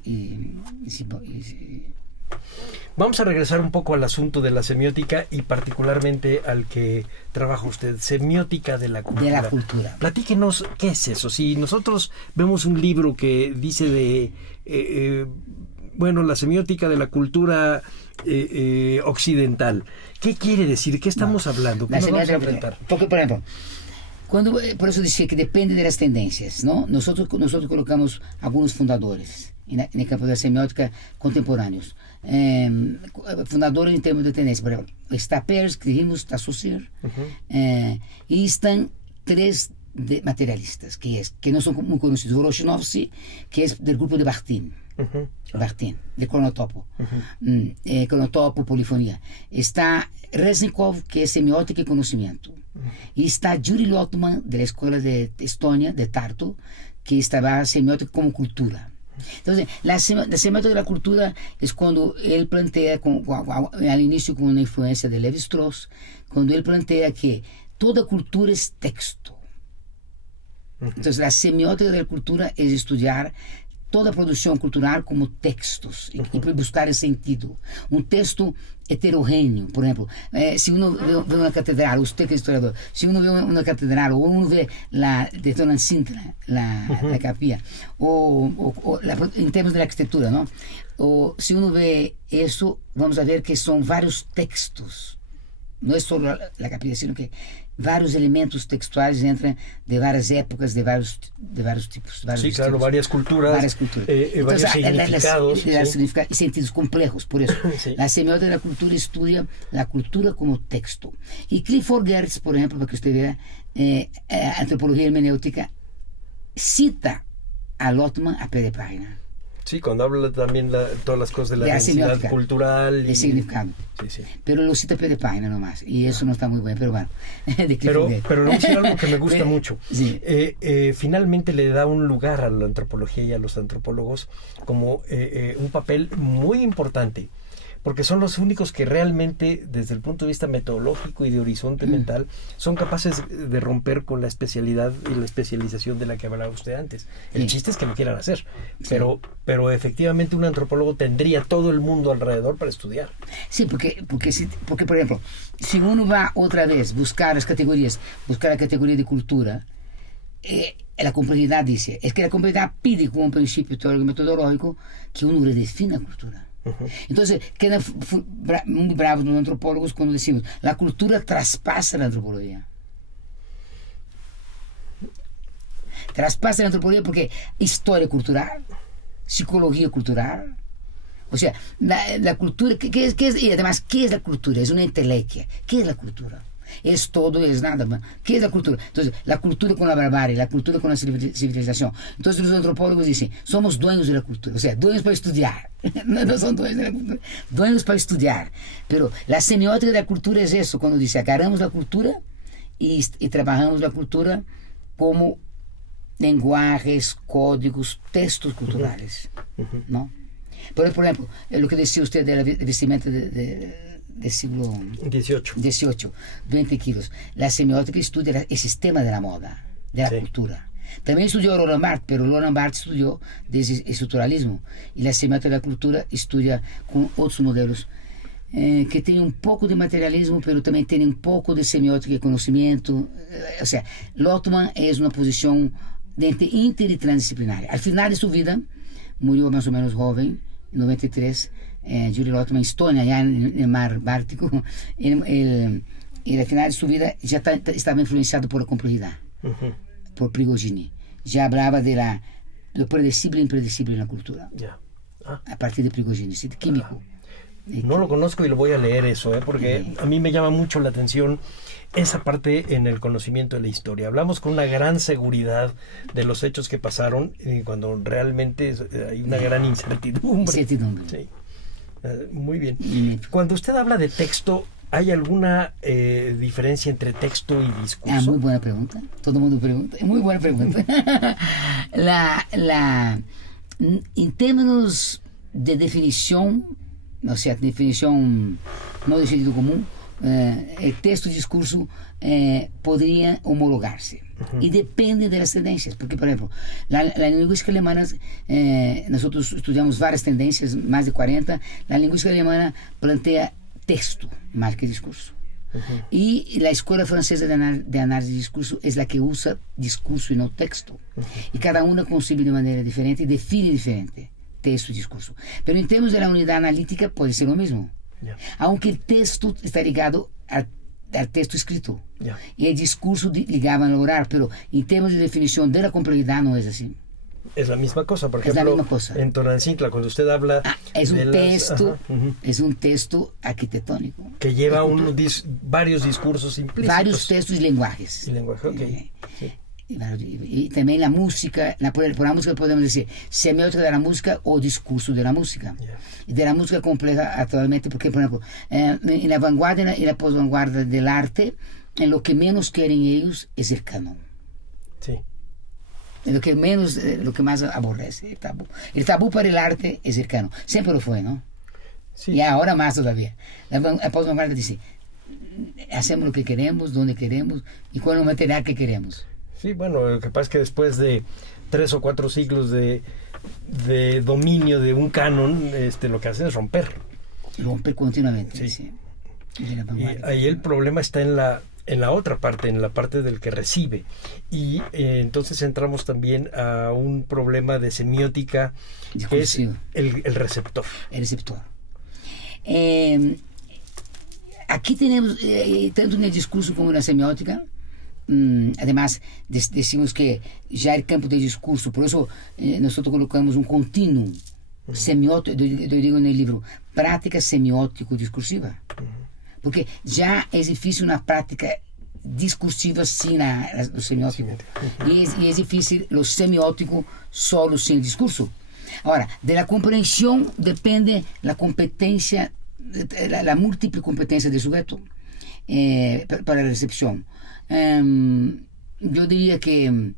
Vamos a regresar un poco al asunto de la semiótica y particularmente al que trabaja usted, semiótica de la cultura. de la cultura. Platíquenos, ¿qué es eso? Si nosotros vemos un libro que dice de, la semiótica de la cultura occidental, ¿qué quiere decir? ¿Qué estamos hablando? ¿Qué nos vamos a enfrentar? Porque, por ejemplo, por eso decía que depende de las tendencias, ¿no? Nosotros colocamos algunos fundadores en el campo de la semiótica contemporáneos. Fundadores en términos de tendencia, por ejemplo, está Peirce, que dijimos, está Saussure, y están tres materialistas, que no son muy conocidos. Vorochinovsky, que es del grupo de Bakhtin, de Cronotopo, Cronotopo, polifonía. Está Reznikov, que es semiótica y conocimiento. Y está Yuri Lotman, de la escuela de Estonia, de Tartu, que estaba semiótica como cultura. Entonces, la semiótica de la cultura es cuando él plantea, al inicio con una influencia de Levi Strauss, cuando él plantea que toda cultura es texto. Entonces, la semiótica de la cultura es estudiar toda producción cultural como textos y buscar el sentido. Un texto heterogéneo, por ejemplo, si uno ve una catedral, usted que es historiador, si uno ve una catedral o uno ve la de Tonant Sintra, la capilla, en términos de la arquitectura, ¿no? O si uno ve eso, vamos a ver que son varios textos. No es solo la capilla, sino que varios elementos textuales entran de varias épocas, de varios tipos. Sí, claro, varias culturas. Entonces, varios significados. Y sentidos complejos, por eso. Sí. La semiótica de la cultura estudia la cultura como texto. Y Clifford Geertz, por ejemplo, para que usted vea, Antropología hermenéutica, cita a Lotman a pie de página. Sí, cuando habla también todas las cosas de la densidad cultural. El significado. Sí. Pero lo cita a pie de página nomás. Y eso no está muy bueno, pero bueno. Pero le voy a decir algo que me gusta mucho. Sí. Finalmente le da un lugar a la antropología y a los antropólogos como un papel muy importante. Porque son los únicos que realmente, desde el punto de vista metodológico y de horizonte mental, son capaces de romper con la especialidad y la especialización de la que hablaba usted antes. El chiste es que lo quieran hacer, pero efectivamente un antropólogo tendría todo el mundo alrededor para estudiar. Sí, porque por ejemplo, si uno va otra vez buscar las categorías, buscar la categoría de cultura, la complejidad dice, es que la complejidad pide como un principio teórico metodológico que uno redefina la cultura. Entonces, quedan muy bravos los antropólogos cuando decimos la cultura traspasa la antropología. Traspasa la antropología porque historia cultural, psicología cultural. O sea, la cultura, ¿qué es? Y además, ¿qué es la cultura? Es una entelequia. ¿Qué es la cultura? Es todo, es nada. ¿Qué es la cultura? Entonces, la cultura con la barbarie, la cultura con la civilización. Entonces, los antropólogos dicen, somos dueños de la cultura. O sea, dueños para estudiar. No son dueños de la cultura. Dueños para estudiar. Pero la semiótica de la cultura es eso, cuando dice, agarramos la cultura y trabajamos la cultura como lenguajes, códigos, textos culturales. ¿No? Por ejemplo, lo que decía usted de la vestimenta de del siglo 18. 20 kilos. La semiótica estudia el sistema de la moda, de la cultura. También estudió Roland Barthes, pero Roland Barthes estudió desde estructuralismo, y la semiótica de la cultura estudia con otros modelos que tienen un poco de materialismo, pero también tienen un poco de semiótica y conocimiento. O sea, Lotman es una posición de inter y transdisciplinaria. Al final de su vida, murió más o menos joven, en 93, Julie Lotman, en Estonia, allá en el mar Báltico. Y al final de su vida ya estaba influenciado por la complejidad, por Prigogine. Ya hablaba de lo predecible e impredecible en la cultura, a partir de Prigogine, químico. No lo conozco y lo voy a leer eso, porque a mí me llama mucho la atención esa parte en el conocimiento de la historia. Hablamos con una gran seguridad de los hechos que pasaron cuando realmente hay una gran incertidumbre. Sí. Muy bien. Cuando usted habla de texto, ¿hay alguna diferencia entre texto y discurso? Muy buena pregunta. Todo el mundo pregunta. Muy buena pregunta. En términos de definición, o sea, definición no de sentido común, el texto y discurso podrían homologarse. Y depende de las tendencias, porque, por ejemplo, la lingüística alemana, nosotros estudiamos varias tendencias, más de 40. La lingüística alemana plantea texto más que discurso. Y la escuela francesa de análisis de discurso es la que usa discurso y no texto. Y cada una concibe de manera diferente y define diferente texto y discurso. Pero en términos de la unidad analítica puede ser lo mismo. Aunque el texto está ligado al texto escrito y el discurso ligado al oral, pero en términos de definición de la complejidad no es así. Es la misma cosa, por ejemplo, en Tonancintla, cuando usted habla es un texto arquitectónico que lleva varios discursos implícitos, varios textos y lenguajes. Sí. Y también la música, por la música podemos decir semiótica de la música o discurso de la música. Y de la música compleja actualmente, porque, por ejemplo, en la vanguardia y la posvanguardia del arte, en lo que menos quieren ellos es el canon. Sí. Lo que más aborrece, el tabú. El tabú para el arte es el canon. Siempre lo fue, ¿no? Sí. Y ahora más todavía. La posvanguardia dice, hacemos lo que queremos, donde queremos y con el material que queremos. Sí, bueno, lo que pasa es que después de 3 o 4 siglos de dominio de un canon, lo que hacen es romper continuamente. Sí. Y ahí el problema está en la otra parte, en la parte del que recibe. Y entonces entramos también a un problema de semiótica, que es el receptor. El receptor. Aquí tenemos, tanto en el discurso como en la semiótica, además decimos que ya el campo del discurso, por eso nosotros colocamos un continuum semiótico, yo digo en el libro, práctica semiótico-discursiva, porque ya es difícil una práctica discursiva sin lo semiótico, y es difícil lo semiótico solo sin el discurso. Ahora, de la comprensión depende la competencia, la múltiple competencia del sujeto para la recepción. Yo diría que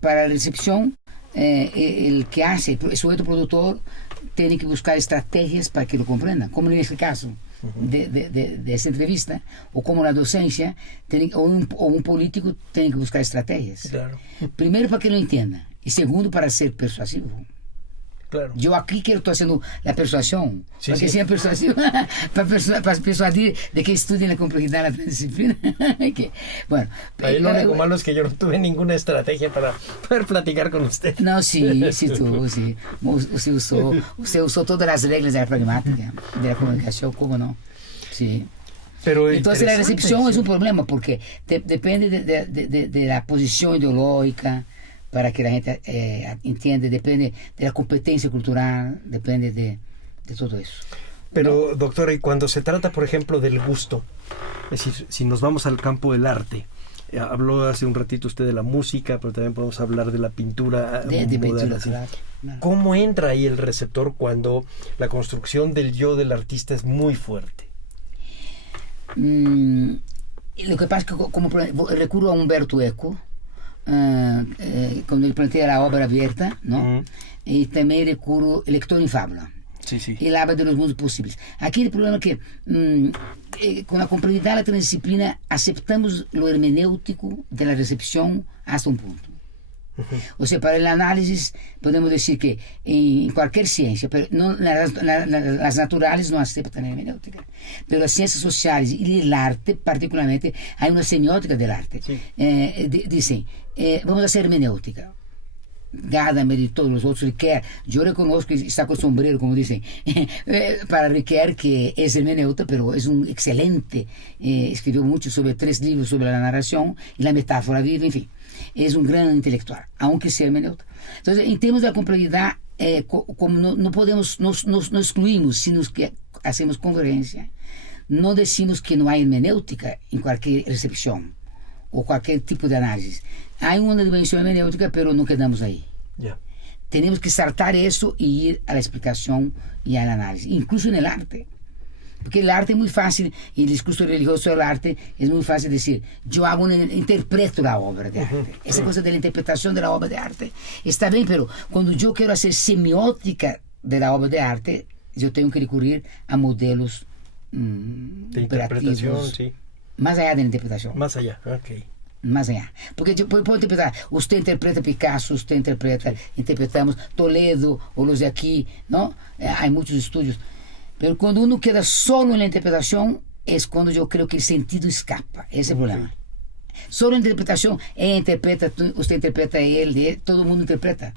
para la recepción el que hace, el sujeto productor, tiene que buscar estrategias para que lo comprenda, como en este caso de esta entrevista, o como la docencia, o un político tiene que buscar estrategias. Primero para que lo entienda y segundo para ser persuasivo. Yo aquí estoy haciendo la persuasión, para que sea persuasivo, para persuadir de que estudien la complejidad de la disciplina. Bueno, ahí lo único malo es que yo no tuve ninguna estrategia para poder platicar con usted. No, sí tuvo, sí. Usted usó todas las reglas de la pragmática, de la comunicación, ¿cómo no? Sí. Pero entonces la recepción es un problema porque depende de la posición ideológica para que la gente entienda, depende de la competencia cultural, depende de todo eso. Pero, doctora, y cuando se trata, por ejemplo, del gusto, es decir, si nos vamos al campo del arte, habló hace un ratito usted de la música, pero también podemos hablar de la pintura moderna. Claro. ¿Cómo entra ahí el receptor cuando la construcción del yo del artista es muy fuerte? Lo que pasa es que como recurro a Umberto Eco, cuando él plantea la obra abierta, ¿no? Y también recurro al lector en fábula. Sí, sí. Él habla de los mundos posibles. Aquí el problema es que con la complejidad de la transdisciplina aceptamos lo hermenéutico de la recepción hasta un punto. O sea, para el análisis podemos decir que en cualquier ciencia, pero no, las naturales no aceptan la hermenéutica, pero las ciencias sociales y el arte particularmente, hay una semiótica del arte. Sí. Dicen, vamos a hacer hermenéutica. Gadamer y todos los otros, Riquet, yo reconozco que está con sombrero, como dicen, para Riquet, que es hermeneuta, pero es un excelente, escribió mucho sobre 3 libros sobre la narración y la metáfora viva, en fin. Es un gran intelectual, aunque sea hermeneuta. Entonces, en términos de la complejidad, como no podemos, no excluimos, sino que hacemos convergencia, no decimos que no hay hermenéutica en cualquier recepción o cualquier tipo de análisis. Hay una dimensión hermenéutica, pero no quedamos ahí. Ya. Tenemos que saltar eso y ir a la explicación y al análisis, incluso en el arte. Porque el arte es muy fácil, y el discurso religioso del arte es muy fácil decir, yo interpreto la obra de arte. Esa cosa de la interpretación de la obra de arte está bien, pero cuando yo quiero hacer semiótica de la obra de arte, yo tengo que recurrir a modelos De interpretación, sí. más allá de la interpretación. Más allá, ok. Más allá. Porque yo puedo interpretar, usted interpreta Picasso, usted interpretamos Toledo o los de aquí, ¿no? Hay muchos estudios. Pero cuando uno queda solo en la interpretación, es cuando yo creo que el sentido escapa. Ese es el problema. Solo en interpretación, él interpreta, usted interpreta, él, todo el mundo interpreta.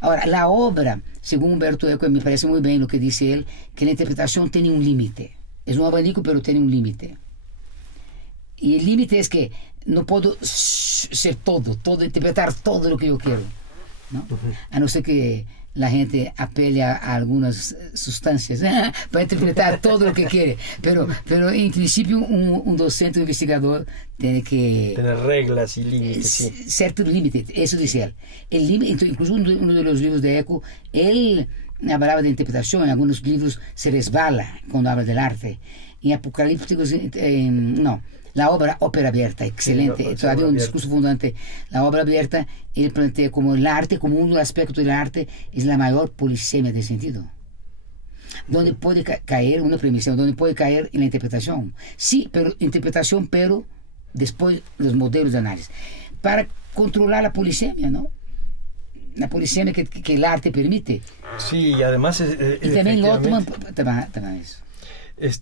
Ahora, la obra, según Umberto Eco, me parece muy bien lo que dice él, que la interpretación tiene un límite. Es un abanico, pero tiene un límite. Y el límite es que no puedo ser todo, interpretar todo lo que yo quiero, ¿no? A no ser que la gente apele a algunas sustancias para interpretar todo lo que quiere. Pero en principio un docente, un investigador tiene que tener reglas y límites, sí. Ciertos límites, eso dice él. El límite, incluso uno de los libros de Eco, él hablaba de interpretación, en algunos libros se resbala cuando habla del arte. En Apocalípticos, no. La obra Ópera Abierta, excelente, Sí, todavía un discurso fundante. La obra abierta, él plantea como el arte, como uno de los aspectos del arte, es la mayor polisemia del sentido. Donde puede caer una premisa, donde puede caer en la interpretación. Sí, pero interpretación, pero después los modelos de análisis. Para controlar la polisemia, ¿no? La polisemia que el arte permite. Sí, y además... y también Lotman también eso.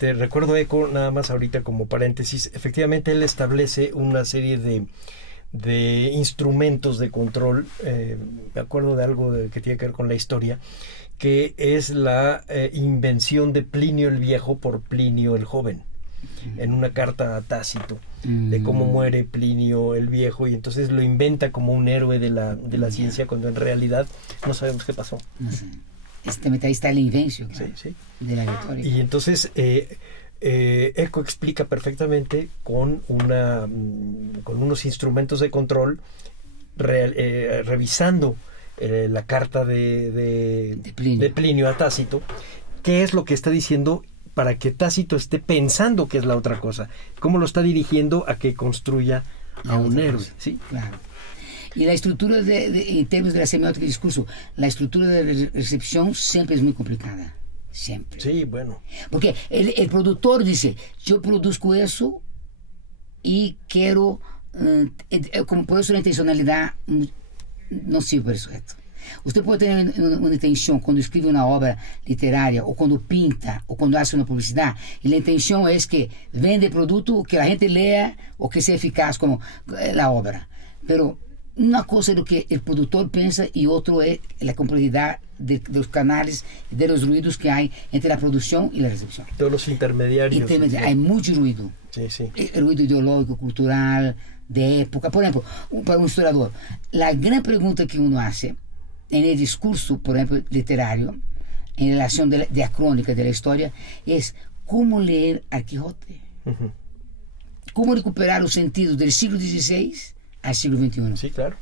Recuerdo Eco, nada más ahorita como paréntesis, efectivamente él establece una serie de instrumentos de control, me acuerdo de algo que tiene que ver con la historia, que es la invención de Plinio el Viejo por Plinio el Joven, en una carta a Tácito, de cómo muere Plinio el Viejo, y entonces lo inventa como un héroe de la ciencia, cuando en realidad no sabemos qué pasó. Ahí está la invención, sí, sí. De la victoria. Y entonces Eco explica perfectamente con unos instrumentos de control, revisando la carta de Plinio a Tácito, qué es lo que está diciendo para que Tácito esté pensando que es la otra cosa, cómo lo está dirigiendo a que construya a un héroe. ¿Sí? Claro. Y la estructura, en términos de la semiótica y discurso, la estructura de recepción siempre es muy complicada. Siempre. Sí, bueno. Porque el productor dice, yo produzco eso y quiero, como por eso la intencionalidad no sirve para eso. Usted puede tener una intención cuando escribe una obra literaria, o cuando pinta, o cuando hace una publicidad, y la intención es que vende el producto, que la gente lea, o que sea eficaz como la obra. Pero una cosa es lo que el productor piensa y otro es la complejidad de los canales, de los ruidos que hay entre la producción y la recepción. Todos los intermediarios. Hay mucho ruido. Sí, sí. El ruido ideológico, cultural, de época. Por ejemplo, para un historiador, la gran pregunta que uno hace en el discurso, por ejemplo, literario, en relación de la crónica, de la historia, es cómo leer a Quijote. Uh-huh. Cómo recuperar los sentidos del siglo XVI al siglo XXI. Sí, claro.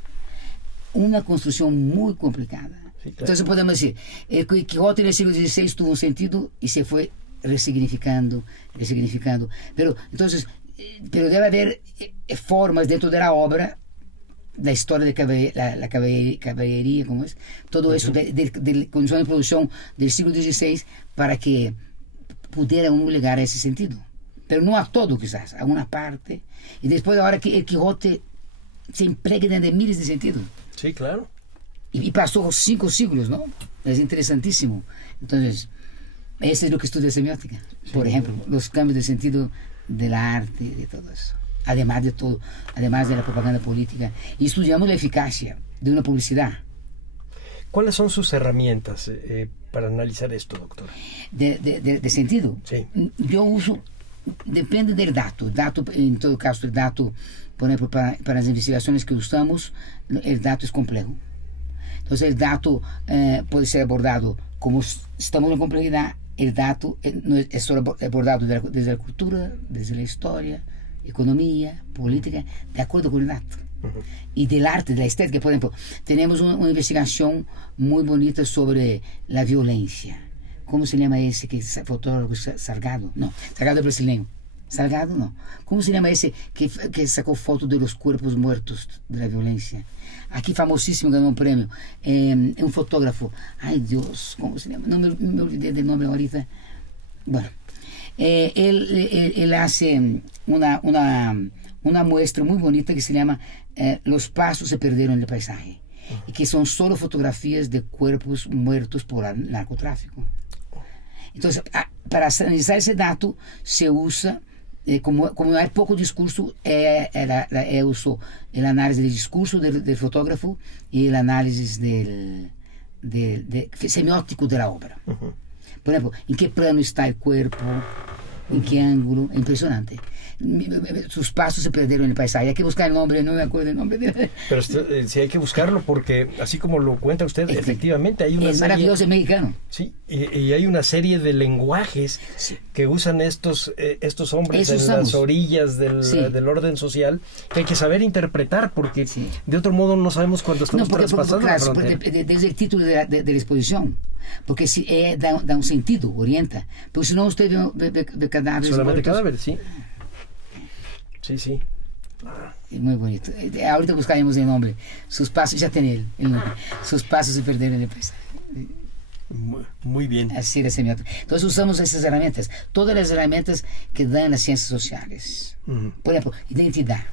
Una construcción muy complicada. Sí, claro. Entonces podemos decir, el Quijote en el siglo XVI tuvo un sentido y se fue resignificando. Pero debe haber formas dentro de la obra la historia de la caballería, ¿cómo es? Todo eso de condición de producción del siglo XVI para que pudiera uno llegar a ese sentido. Pero no a todo, quizás, a una parte. Y después ahora que el Quijote se impregna de miles de sentidos. Sí, claro. Y pasó 5 siglos, ¿no? Es interesantísimo. Entonces, eso es lo que estudia semiótica. Por ejemplo, los cambios de sentido del arte, de todo eso. Además de todo, además de la propaganda política. Y estudiamos la eficacia de una publicidad. ¿Cuáles son sus herramientas para analizar esto, doctor? De sentido. Sí. Yo uso, depende del dato. En todo caso, el dato, por ejemplo, para las investigaciones que usamos, el dato es complejo. Entonces, el dato puede ser abordado como estamos en complejidad. El dato no es solo abordado desde la cultura, desde la historia, economía, política, de acuerdo con el dato. Y del arte, de la estética. Por ejemplo, tenemos una investigación muy bonita sobre la violencia. ¿Cómo se llama ese que es fotógrafo? Salgado. No, Salgado es brasileño. Salgado no. ¿Cómo se llama ese que sacó fotos de los cuerpos muertos de la violencia? Aquí famosísimo, ganó un premio. Un fotógrafo. Ay Dios, ¿cómo se llama? No me olvidé del nombre ahorita. Bueno, él hace una muestra muy bonita que se llama Los pasos se perdieron en el paisaje. Y que son solo fotografías de cuerpos muertos por narcotráfico. Entonces, para analizar ese dato, se usa, como hay poco discurso, uso el análisis del discurso del fotógrafo y el análisis semiótico de la obra. Por ejemplo, ¿en qué plano está el cuerpo? ¿En qué ángulo? Impresionante. Sus pasos se perdieron en el paisaje. Hay que buscar el nombre, no me acuerdo el nombre. Pero sí hay que buscarlo porque, así como lo cuenta usted, efectivamente hay una es maravilloso, es mexicano. Sí, y hay una serie de lenguajes que usan estos hombres en las orillas del orden social que hay que saber interpretar porque de otro modo no sabemos cuando estamos traspasando la frontera. Desde el título de la exposición, porque da un sentido, orienta. Porque si no usted ve cadáveres. Solamente cadáveres, sí. Sí. Es muy bonito. Ahorita buscaremos el nombre. Sus pasos, ya tiene el nombre. Sus pasos se perdieron en el paisaje. Muy bien. Así es semiótica. Entonces usamos esas herramientas. Todas las herramientas que dan las ciencias sociales. Por ejemplo, identidad,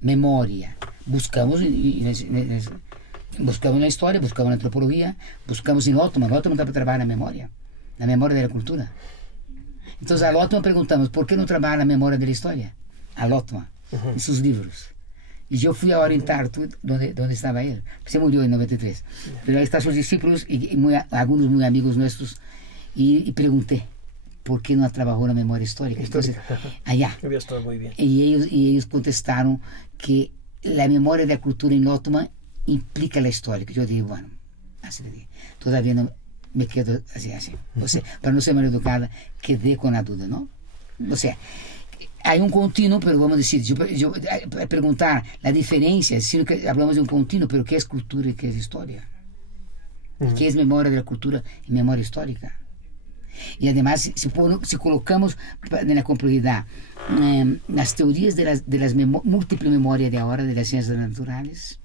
memoria. Buscamos en la historia, buscamos en la antropología, buscamos en Ottoman. Ottoman trabaja la memoria de la cultura. Entonces a Ottoman preguntamos, ¿por qué no trabaja la memoria de la historia? A Ottoman, en sus libros. Y yo fui a orientar donde estaba él. Se murió en 93. Pero ahí están sus discípulos y algunos muy amigos nuestros. Y pregunté, ¿por qué no trabajó la memoria histórica? Entonces, allá. Había estado muy bien. Y ellos contestaron que la memoria de la cultura en Ottoman implica la historia. Yo dije, bueno, así le dije. Todavía no me quedo así. O sea, para no ser mal educada, quedé con la duda, ¿no? O sea, hay un continuo, pero vamos a decir, yo preguntar la diferencia, sino que hablamos de un continuo, pero ¿qué es cultura y qué es historia? ¿Qué es memoria de la cultura y memoria histórica? Y además, si colocamos en la complejidad las teorías de las múltiples memorias de ahora, de las ciencias naturales,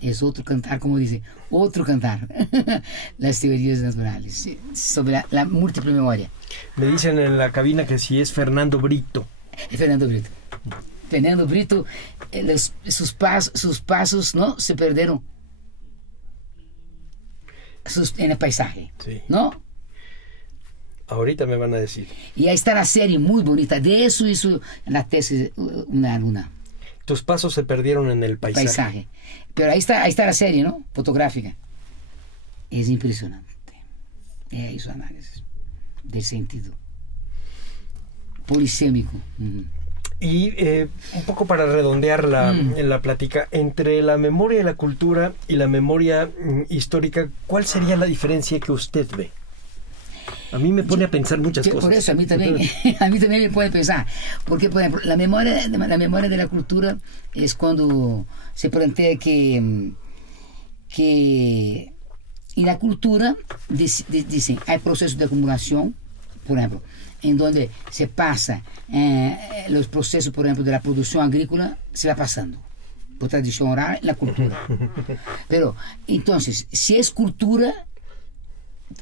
es otro cantar, como dice, otro cantar, las teorías naturales, sobre la múltiple memoria. Me dicen en la cabina que si es Fernando Brito. Fernando Brito. Fernando Brito, sus pasos, ¿no? Se perdieron en el paisaje, ¿no? Ahorita me van a decir. Y ahí está la serie muy bonita. De eso hizo la tesis una alumna. Tus pasos se perdieron en el paisaje. Pero ahí está la serie, ¿no? Fotográfica. Es impresionante. Hizo análisis del sentido polisémico. Y un poco para redondear la plática, entre la memoria de la cultura y la memoria histórica, ¿cuál sería la diferencia que usted ve? A mí me pone a pensar muchas cosas. Por eso, a mí también me pone a pensar. Porque, por ejemplo, la memoria de la cultura es cuando se plantea que en la cultura, dicen, hay procesos de acumulación, por ejemplo, en donde se pasa los procesos, por ejemplo, de la producción agrícola, se va pasando. por tradición oral, la cultura. Pero, entonces, si es cultura,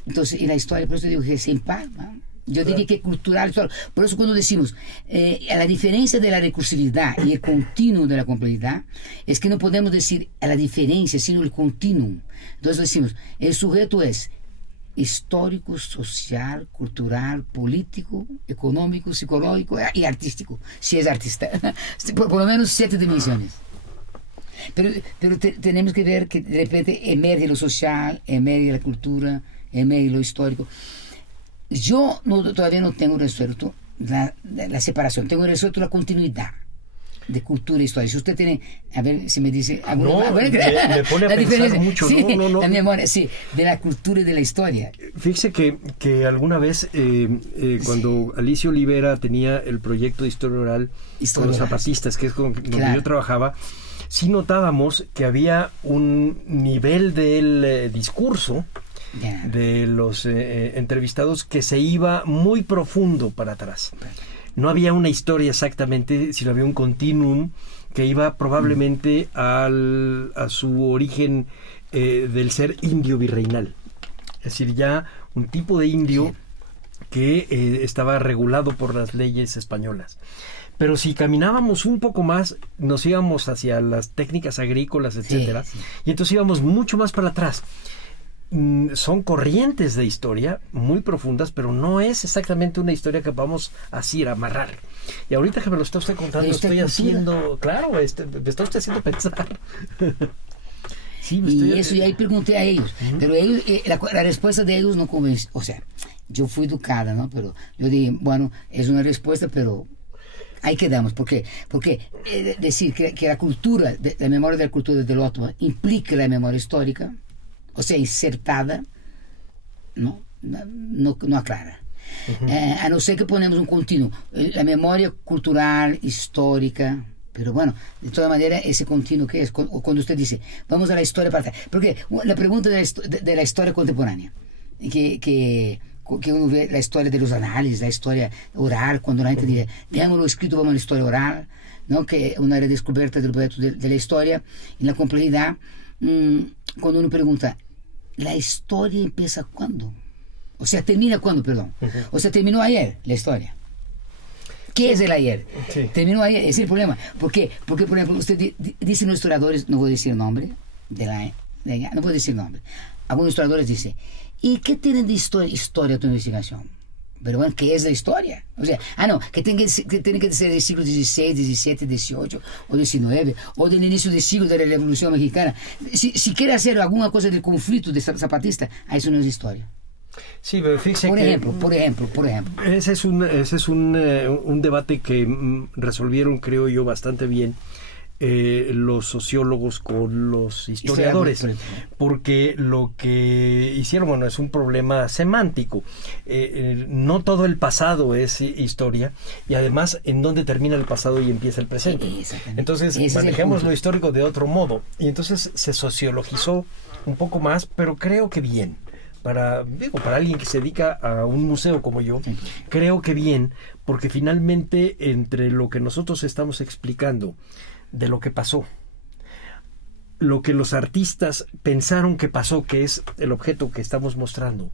entonces, y la historia, por eso digo que es en par, ¿no? Yo diría que cultural, por eso cuando decimos la diferencia de la recursividad y el continuum de la complejidad, es que no podemos decir a la diferencia, sino el continuum. Entonces decimos, el sujeto es histórico, social, cultural, político, económico, psicológico y artístico, si es artista. por lo menos 7 dimensiones. Pero tenemos que ver que de repente emerge lo social, emerge la cultura, emerge lo histórico. Yo todavía no tengo resuelto la separación, tengo resuelto la continuidad de cultura e historia. Si usted tiene, a ver si me dice alguna, me pone a pensar mucho. Sí, no. la memoria, sí, de la cultura y de la historia. Fíjese que alguna vez cuando Alicia Olivera tenía el proyecto de historia oral con los zapatistas, que es donde yo trabajaba, sí notábamos que había un nivel del discurso de los entrevistados que se iba muy profundo para atrás. No había una historia exactamente, sino había un continuum que iba probablemente a su origen del ser indio virreinal. Es decir, ya un tipo de indio que estaba regulado por las leyes españolas. Pero si caminábamos un poco más, nos íbamos hacia las técnicas agrícolas, etcétera, y entonces íbamos mucho más para atrás. Son corrientes de historia muy profundas, pero no es exactamente una historia que vamos así a amarrar. Y ahorita que me lo está usted contando, estoy haciendo, claro, me está usted haciendo pensar. Sí, y eso, y ahí pregunté a ellos, pero ellos, la respuesta de ellos no convence. O sea, yo fui educada, ¿no? Pero yo dije, bueno, es una respuesta, pero ahí quedamos, porque decir que la cultura, la memoria de la cultura del otro implica la memoria histórica, o sea, insertada, no aclara. A no ser que ponemos un continuo, la memoria cultural, histórica, pero bueno, de toda manera, ese continuo que es, cuando usted dice, vamos a la historia para atrás, porque la pregunta de la historia contemporánea, que uno ve la historia de los análisis, la historia oral, cuando la gente dice, veámoslo escrito, vamos a la historia oral, ¿no? Que es una redescubierta del objeto de la historia, en la complejidad, cuando uno pregunta, ¿la historia empieza cuándo? O sea, termina cuándo, perdón. O sea, terminó ayer la historia. ¿Qué es el ayer? Sí. Terminó ayer, ese es el problema. Porque por ejemplo, usted dice los historiadores, no voy a decir el nombre, no voy a decir el nombre. Algunos historiadores dicen, ¿y qué tienen de historia tu investigación? Pero bueno, ¿qué es la historia? O sea, que tiene que ser del siglo XVI, XVII, XVIII o XIX, o del inicio del siglo de la Revolución Mexicana. Si quiere hacer alguna cosa del conflicto de zapatista, eso no es historia. Sí, pero fíjese por ejemplo. Ese es un debate que resolvieron, creo yo, bastante bien los sociólogos con los historiadores, porque lo que hicieron, bueno, es un problema semántico. No todo el pasado es historia, y además en dónde termina el pasado y empieza el presente. Entonces manejamos lo histórico de otro modo, y entonces se sociologizó un poco más, pero creo que bien. Para alguien que se dedica a un museo como yo, creo que bien, porque finalmente entre lo que nosotros estamos explicando de lo que pasó, lo que los artistas pensaron que pasó, que es el objeto que estamos mostrando,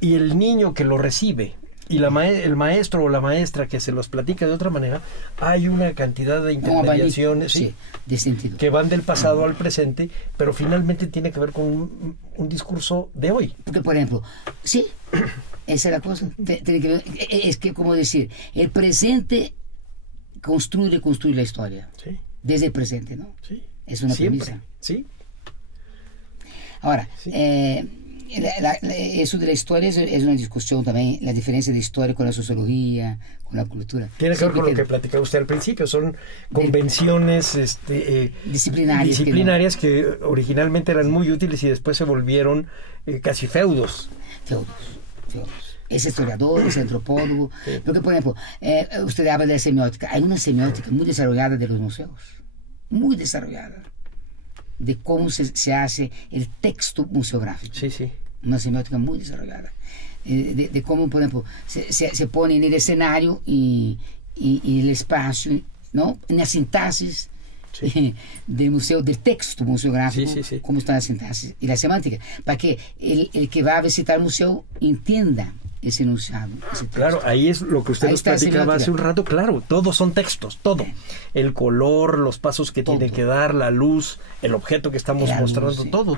y el niño que lo recibe, y el maestro o la maestra que se los platica de otra manera, hay una cantidad de intermediaciones de sentido, que van del pasado al presente, pero finalmente tiene que ver con un discurso de hoy. Porque, por ejemplo, esa es la cosa, tiene que ver, es que, como decir, el presente construye la historia, desde el presente, ¿no? Sí. Es una Siempre. premisa. Sí. Ahora, eso de la historia es una discusión también, la diferencia de historia con la sociología, con la cultura. Tiene que ver con lo que platicaba usted al principio, son convenciones disciplinarias que originalmente eran muy útiles y después se volvieron casi feudos. Es historiador, es antropólogo. Porque, por ejemplo, usted habla de semiótica. Hay una semiótica muy desarrollada de los museos, muy desarrollada, de cómo se hace el texto museográfico. Sí. Una semiótica muy desarrollada. De cómo, por ejemplo, se pone en el escenario y el espacio, ¿no? En la sintaxis, del museo del texto museográfico, Sí. cómo está la sintaxis y la semántica, para que el que va a visitar el museo entienda ese enunciado, ese texto. Claro, ahí es lo que usted Ahí nos está la platicaba semiótica. hace un rato, claro, todos son textos, todo. El color, los pasos que Todo. tiene que dar, la luz, el objeto que estamos La luz, mostrando, sí. todo.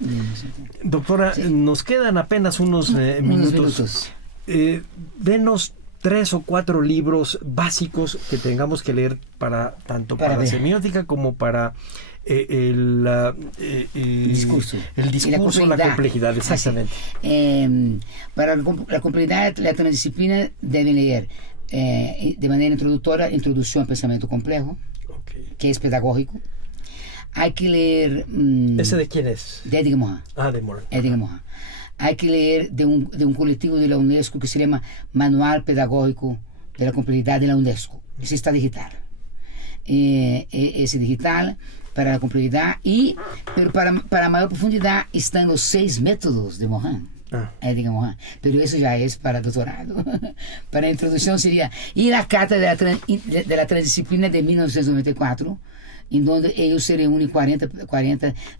Bien, sí. Doctora, nos quedan apenas unos minutos. Denos 3 o 4 libros básicos que tengamos que leer tanto para la ver. semiótica como para el Discurso. El Y discurso, la complejidad, exactamente. Para la complejidad, la transdisciplina debe leer de manera introductoria Introducción al Pensamiento Complejo, Ok. que es pedagógico. Hay que leer... ¿Ese de quién es? de Edgar Morin. Ah, de Morin. Edgar Morin. Hay que leer de un colectivo de la UNESCO que se llama Manual Pedagógico de la Complejidad de la UNESCO. Ese está digital. Ese digital para la complejidad pero para mayor profundidad están los 6 métodos de Morin. Edgar Morin. Pero eso ya es para doctorado. Para la introducción sería ir a la Carta de la Transdisciplina de 1994, en donde ellos se reúnen 40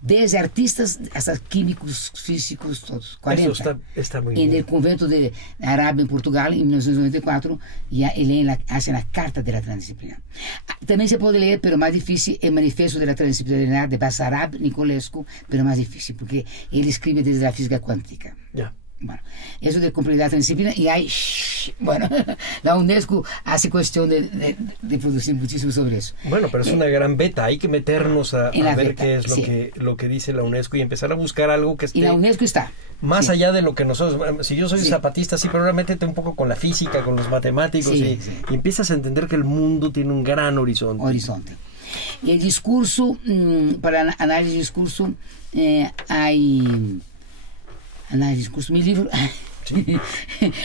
desde artistas hasta químicos, físicos, todos. 40. Eso está muy En bien. el convento de Arabia en Portugal, en 1994, ya hacen la Carta de la Transdisciplina. También se puede leer, pero más difícil, el Manifiesto de la Transdisciplinaridad de Basarab Nicolescu, pero más difícil, porque él escribe desde la física cuántica. Ya. Bueno, eso de complejidad transdisciplina, y hay, bueno, la UNESCO hace cuestión de producir muchísimo sobre eso. Bueno, pero es una gran beta. Hay que meternos a En la ver beta, qué es sí. lo que dice la UNESCO y empezar a buscar algo que Y la esté UNESCO está. más Sí. allá de lo que nosotros... Si yo soy Sí. zapatista, sí, pero ahora métete un poco con la física, con los matemáticos Sí, sí. y empiezas a entender que el mundo tiene un gran horizonte. Horizonte. Y el discurso, para análisis de discurso, hay... Análisis de discurso, mi libro...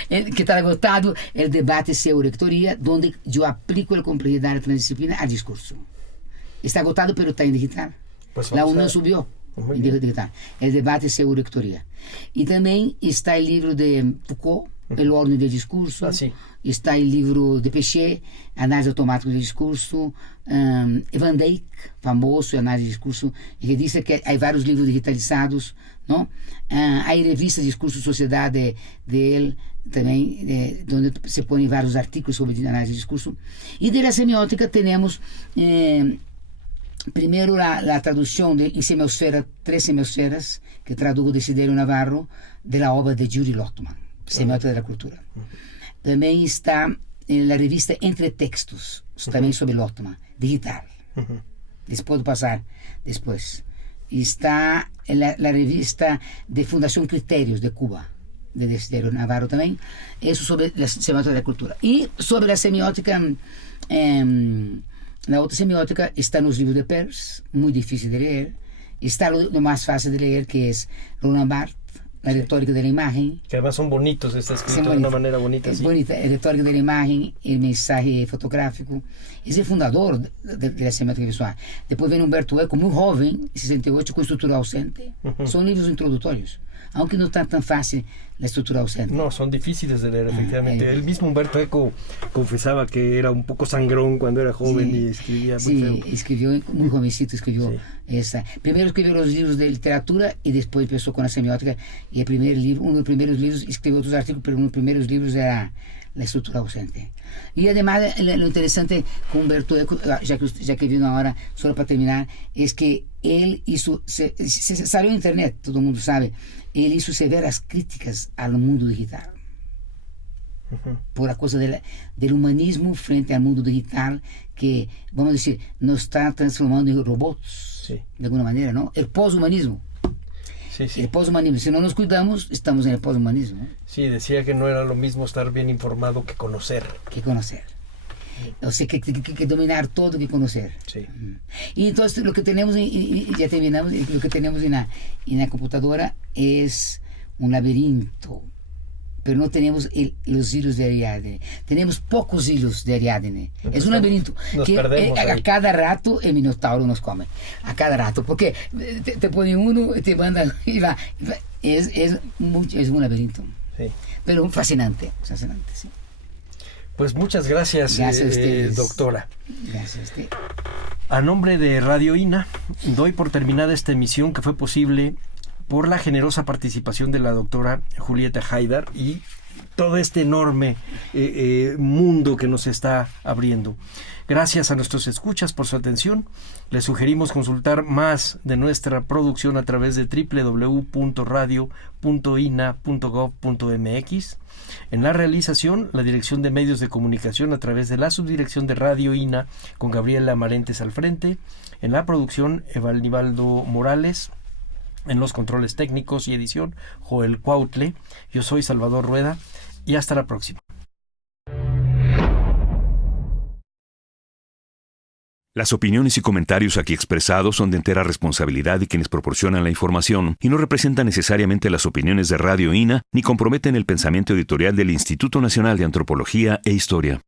que está agotado, el debate Seu-Rectoría, donde yo aplico la complejidad de la transdisciplina al discurso. Está agotado, pero está en digital. Pues La vamos UNAM a- subió Muy en bien. digital. El debate Seu-Rectoría. Y también está el libro de Foucault, El orden del discurso. Ah, sí. Está el libro de Péchet, Análisis automática del discurso. Van Dijk, famoso análisis de discurso, que dice que hay varios libros digitalizados, ¿no? Hay revistas de discurso sociedad de él también, donde se ponen varios artículos sobre análisis de discurso. Y de la semiótica tenemos primero la traducción en semiosfera, 3 semiosferas, que tradujo Desiderio Navarro, de la obra de Judy Lottman, Semiótica de la Cultura. También está en la revista Entre Textos, también sobre Lottman, digital. Les puedo pasar después. Está en la revista de Fundación Criterios de Cuba, de Desiderio Navarro también, eso sobre la semiótica de la cultura. Y sobre la semiótica, la otra semiótica está en los libros de Peirce, muy difícil de leer. Está lo más fácil de leer, que es Roland Barthes, La retórica de la imagen. Que además son bonitos, está escrito Sí, de bonito. una manera bonita. Es Sí. bonita, la retórica de la imagen, el mensaje fotográfico. Es el fundador de la semiótica visual. Después viene Humberto Eco, muy joven, 68, con estructura ausente. Son libros introductorios, aunque no está tan fácil la estructura ausente. No, son difíciles de leer, efectivamente. ahí. El mismo Humberto Eco confesaba que era un poco sangrón cuando era joven Sí. y escribía muy Sí, feo. escribió muy jovencito, escribió Sí. esa. Primero escribió los libros de literatura y después empezó con la semiótica. Y el primer libro, uno de los primeros libros, escribió otros artículos, pero uno de los primeros libros era la estructura ausente. Y además lo interesante con Humberto Eco, ya que vino ahora, solo para terminar, es que él hizo, se salió en internet, todo el mundo sabe, él hizo severas críticas al mundo digital. Por la cosa del humanismo frente al mundo digital, que, vamos a decir, nos está transformando en robots, Sí. de alguna manera, ¿no? El poshumanismo. Sí, sí. El poshumanismo. Si no nos cuidamos, estamos en el poshumanismo, ¿no? Sí, decía que no era lo mismo estar bien informado que conocer. Que conocer. O sea, que dominar todo, que conocer. Sí. Y entonces lo que tenemos, y ya terminamos, lo que tenemos en la computadora es un laberinto, pero no tenemos los hilos de Ariadne. Tenemos pocos hilos de Ariadne. Es un laberinto nos que perdemos a ahí. cada rato el Minotauro nos come. A cada rato. Porque te pone uno y te manda y va. Es un laberinto. Sí. Pero fascinante. Fascinante, sí. Pues muchas gracias, Gracias a ustedes. doctora. Gracias a usted. A nombre de Radio INA, doy por terminada esta emisión que fue posible por la generosa participación de la doctora Julieta Haidar y todo este enorme mundo que nos está abriendo. Gracias a nuestros escuchas por su atención. Les sugerimos consultar más de nuestra producción a través de www.radio.ina.gov.mx. En la realización, la Dirección de Medios de Comunicación a través de la Subdirección de Radio INA con Gabriela Marentes al frente. En la producción, Evalnibaldo Morales. En los controles técnicos y edición, Joel Cuautle. Yo soy Salvador Rueda y hasta la próxima. Las opiniones y comentarios aquí expresados son de entera responsabilidad de quienes proporcionan la información y no representan necesariamente las opiniones de Radio INA ni comprometen el pensamiento editorial del Instituto Nacional de Antropología e Historia.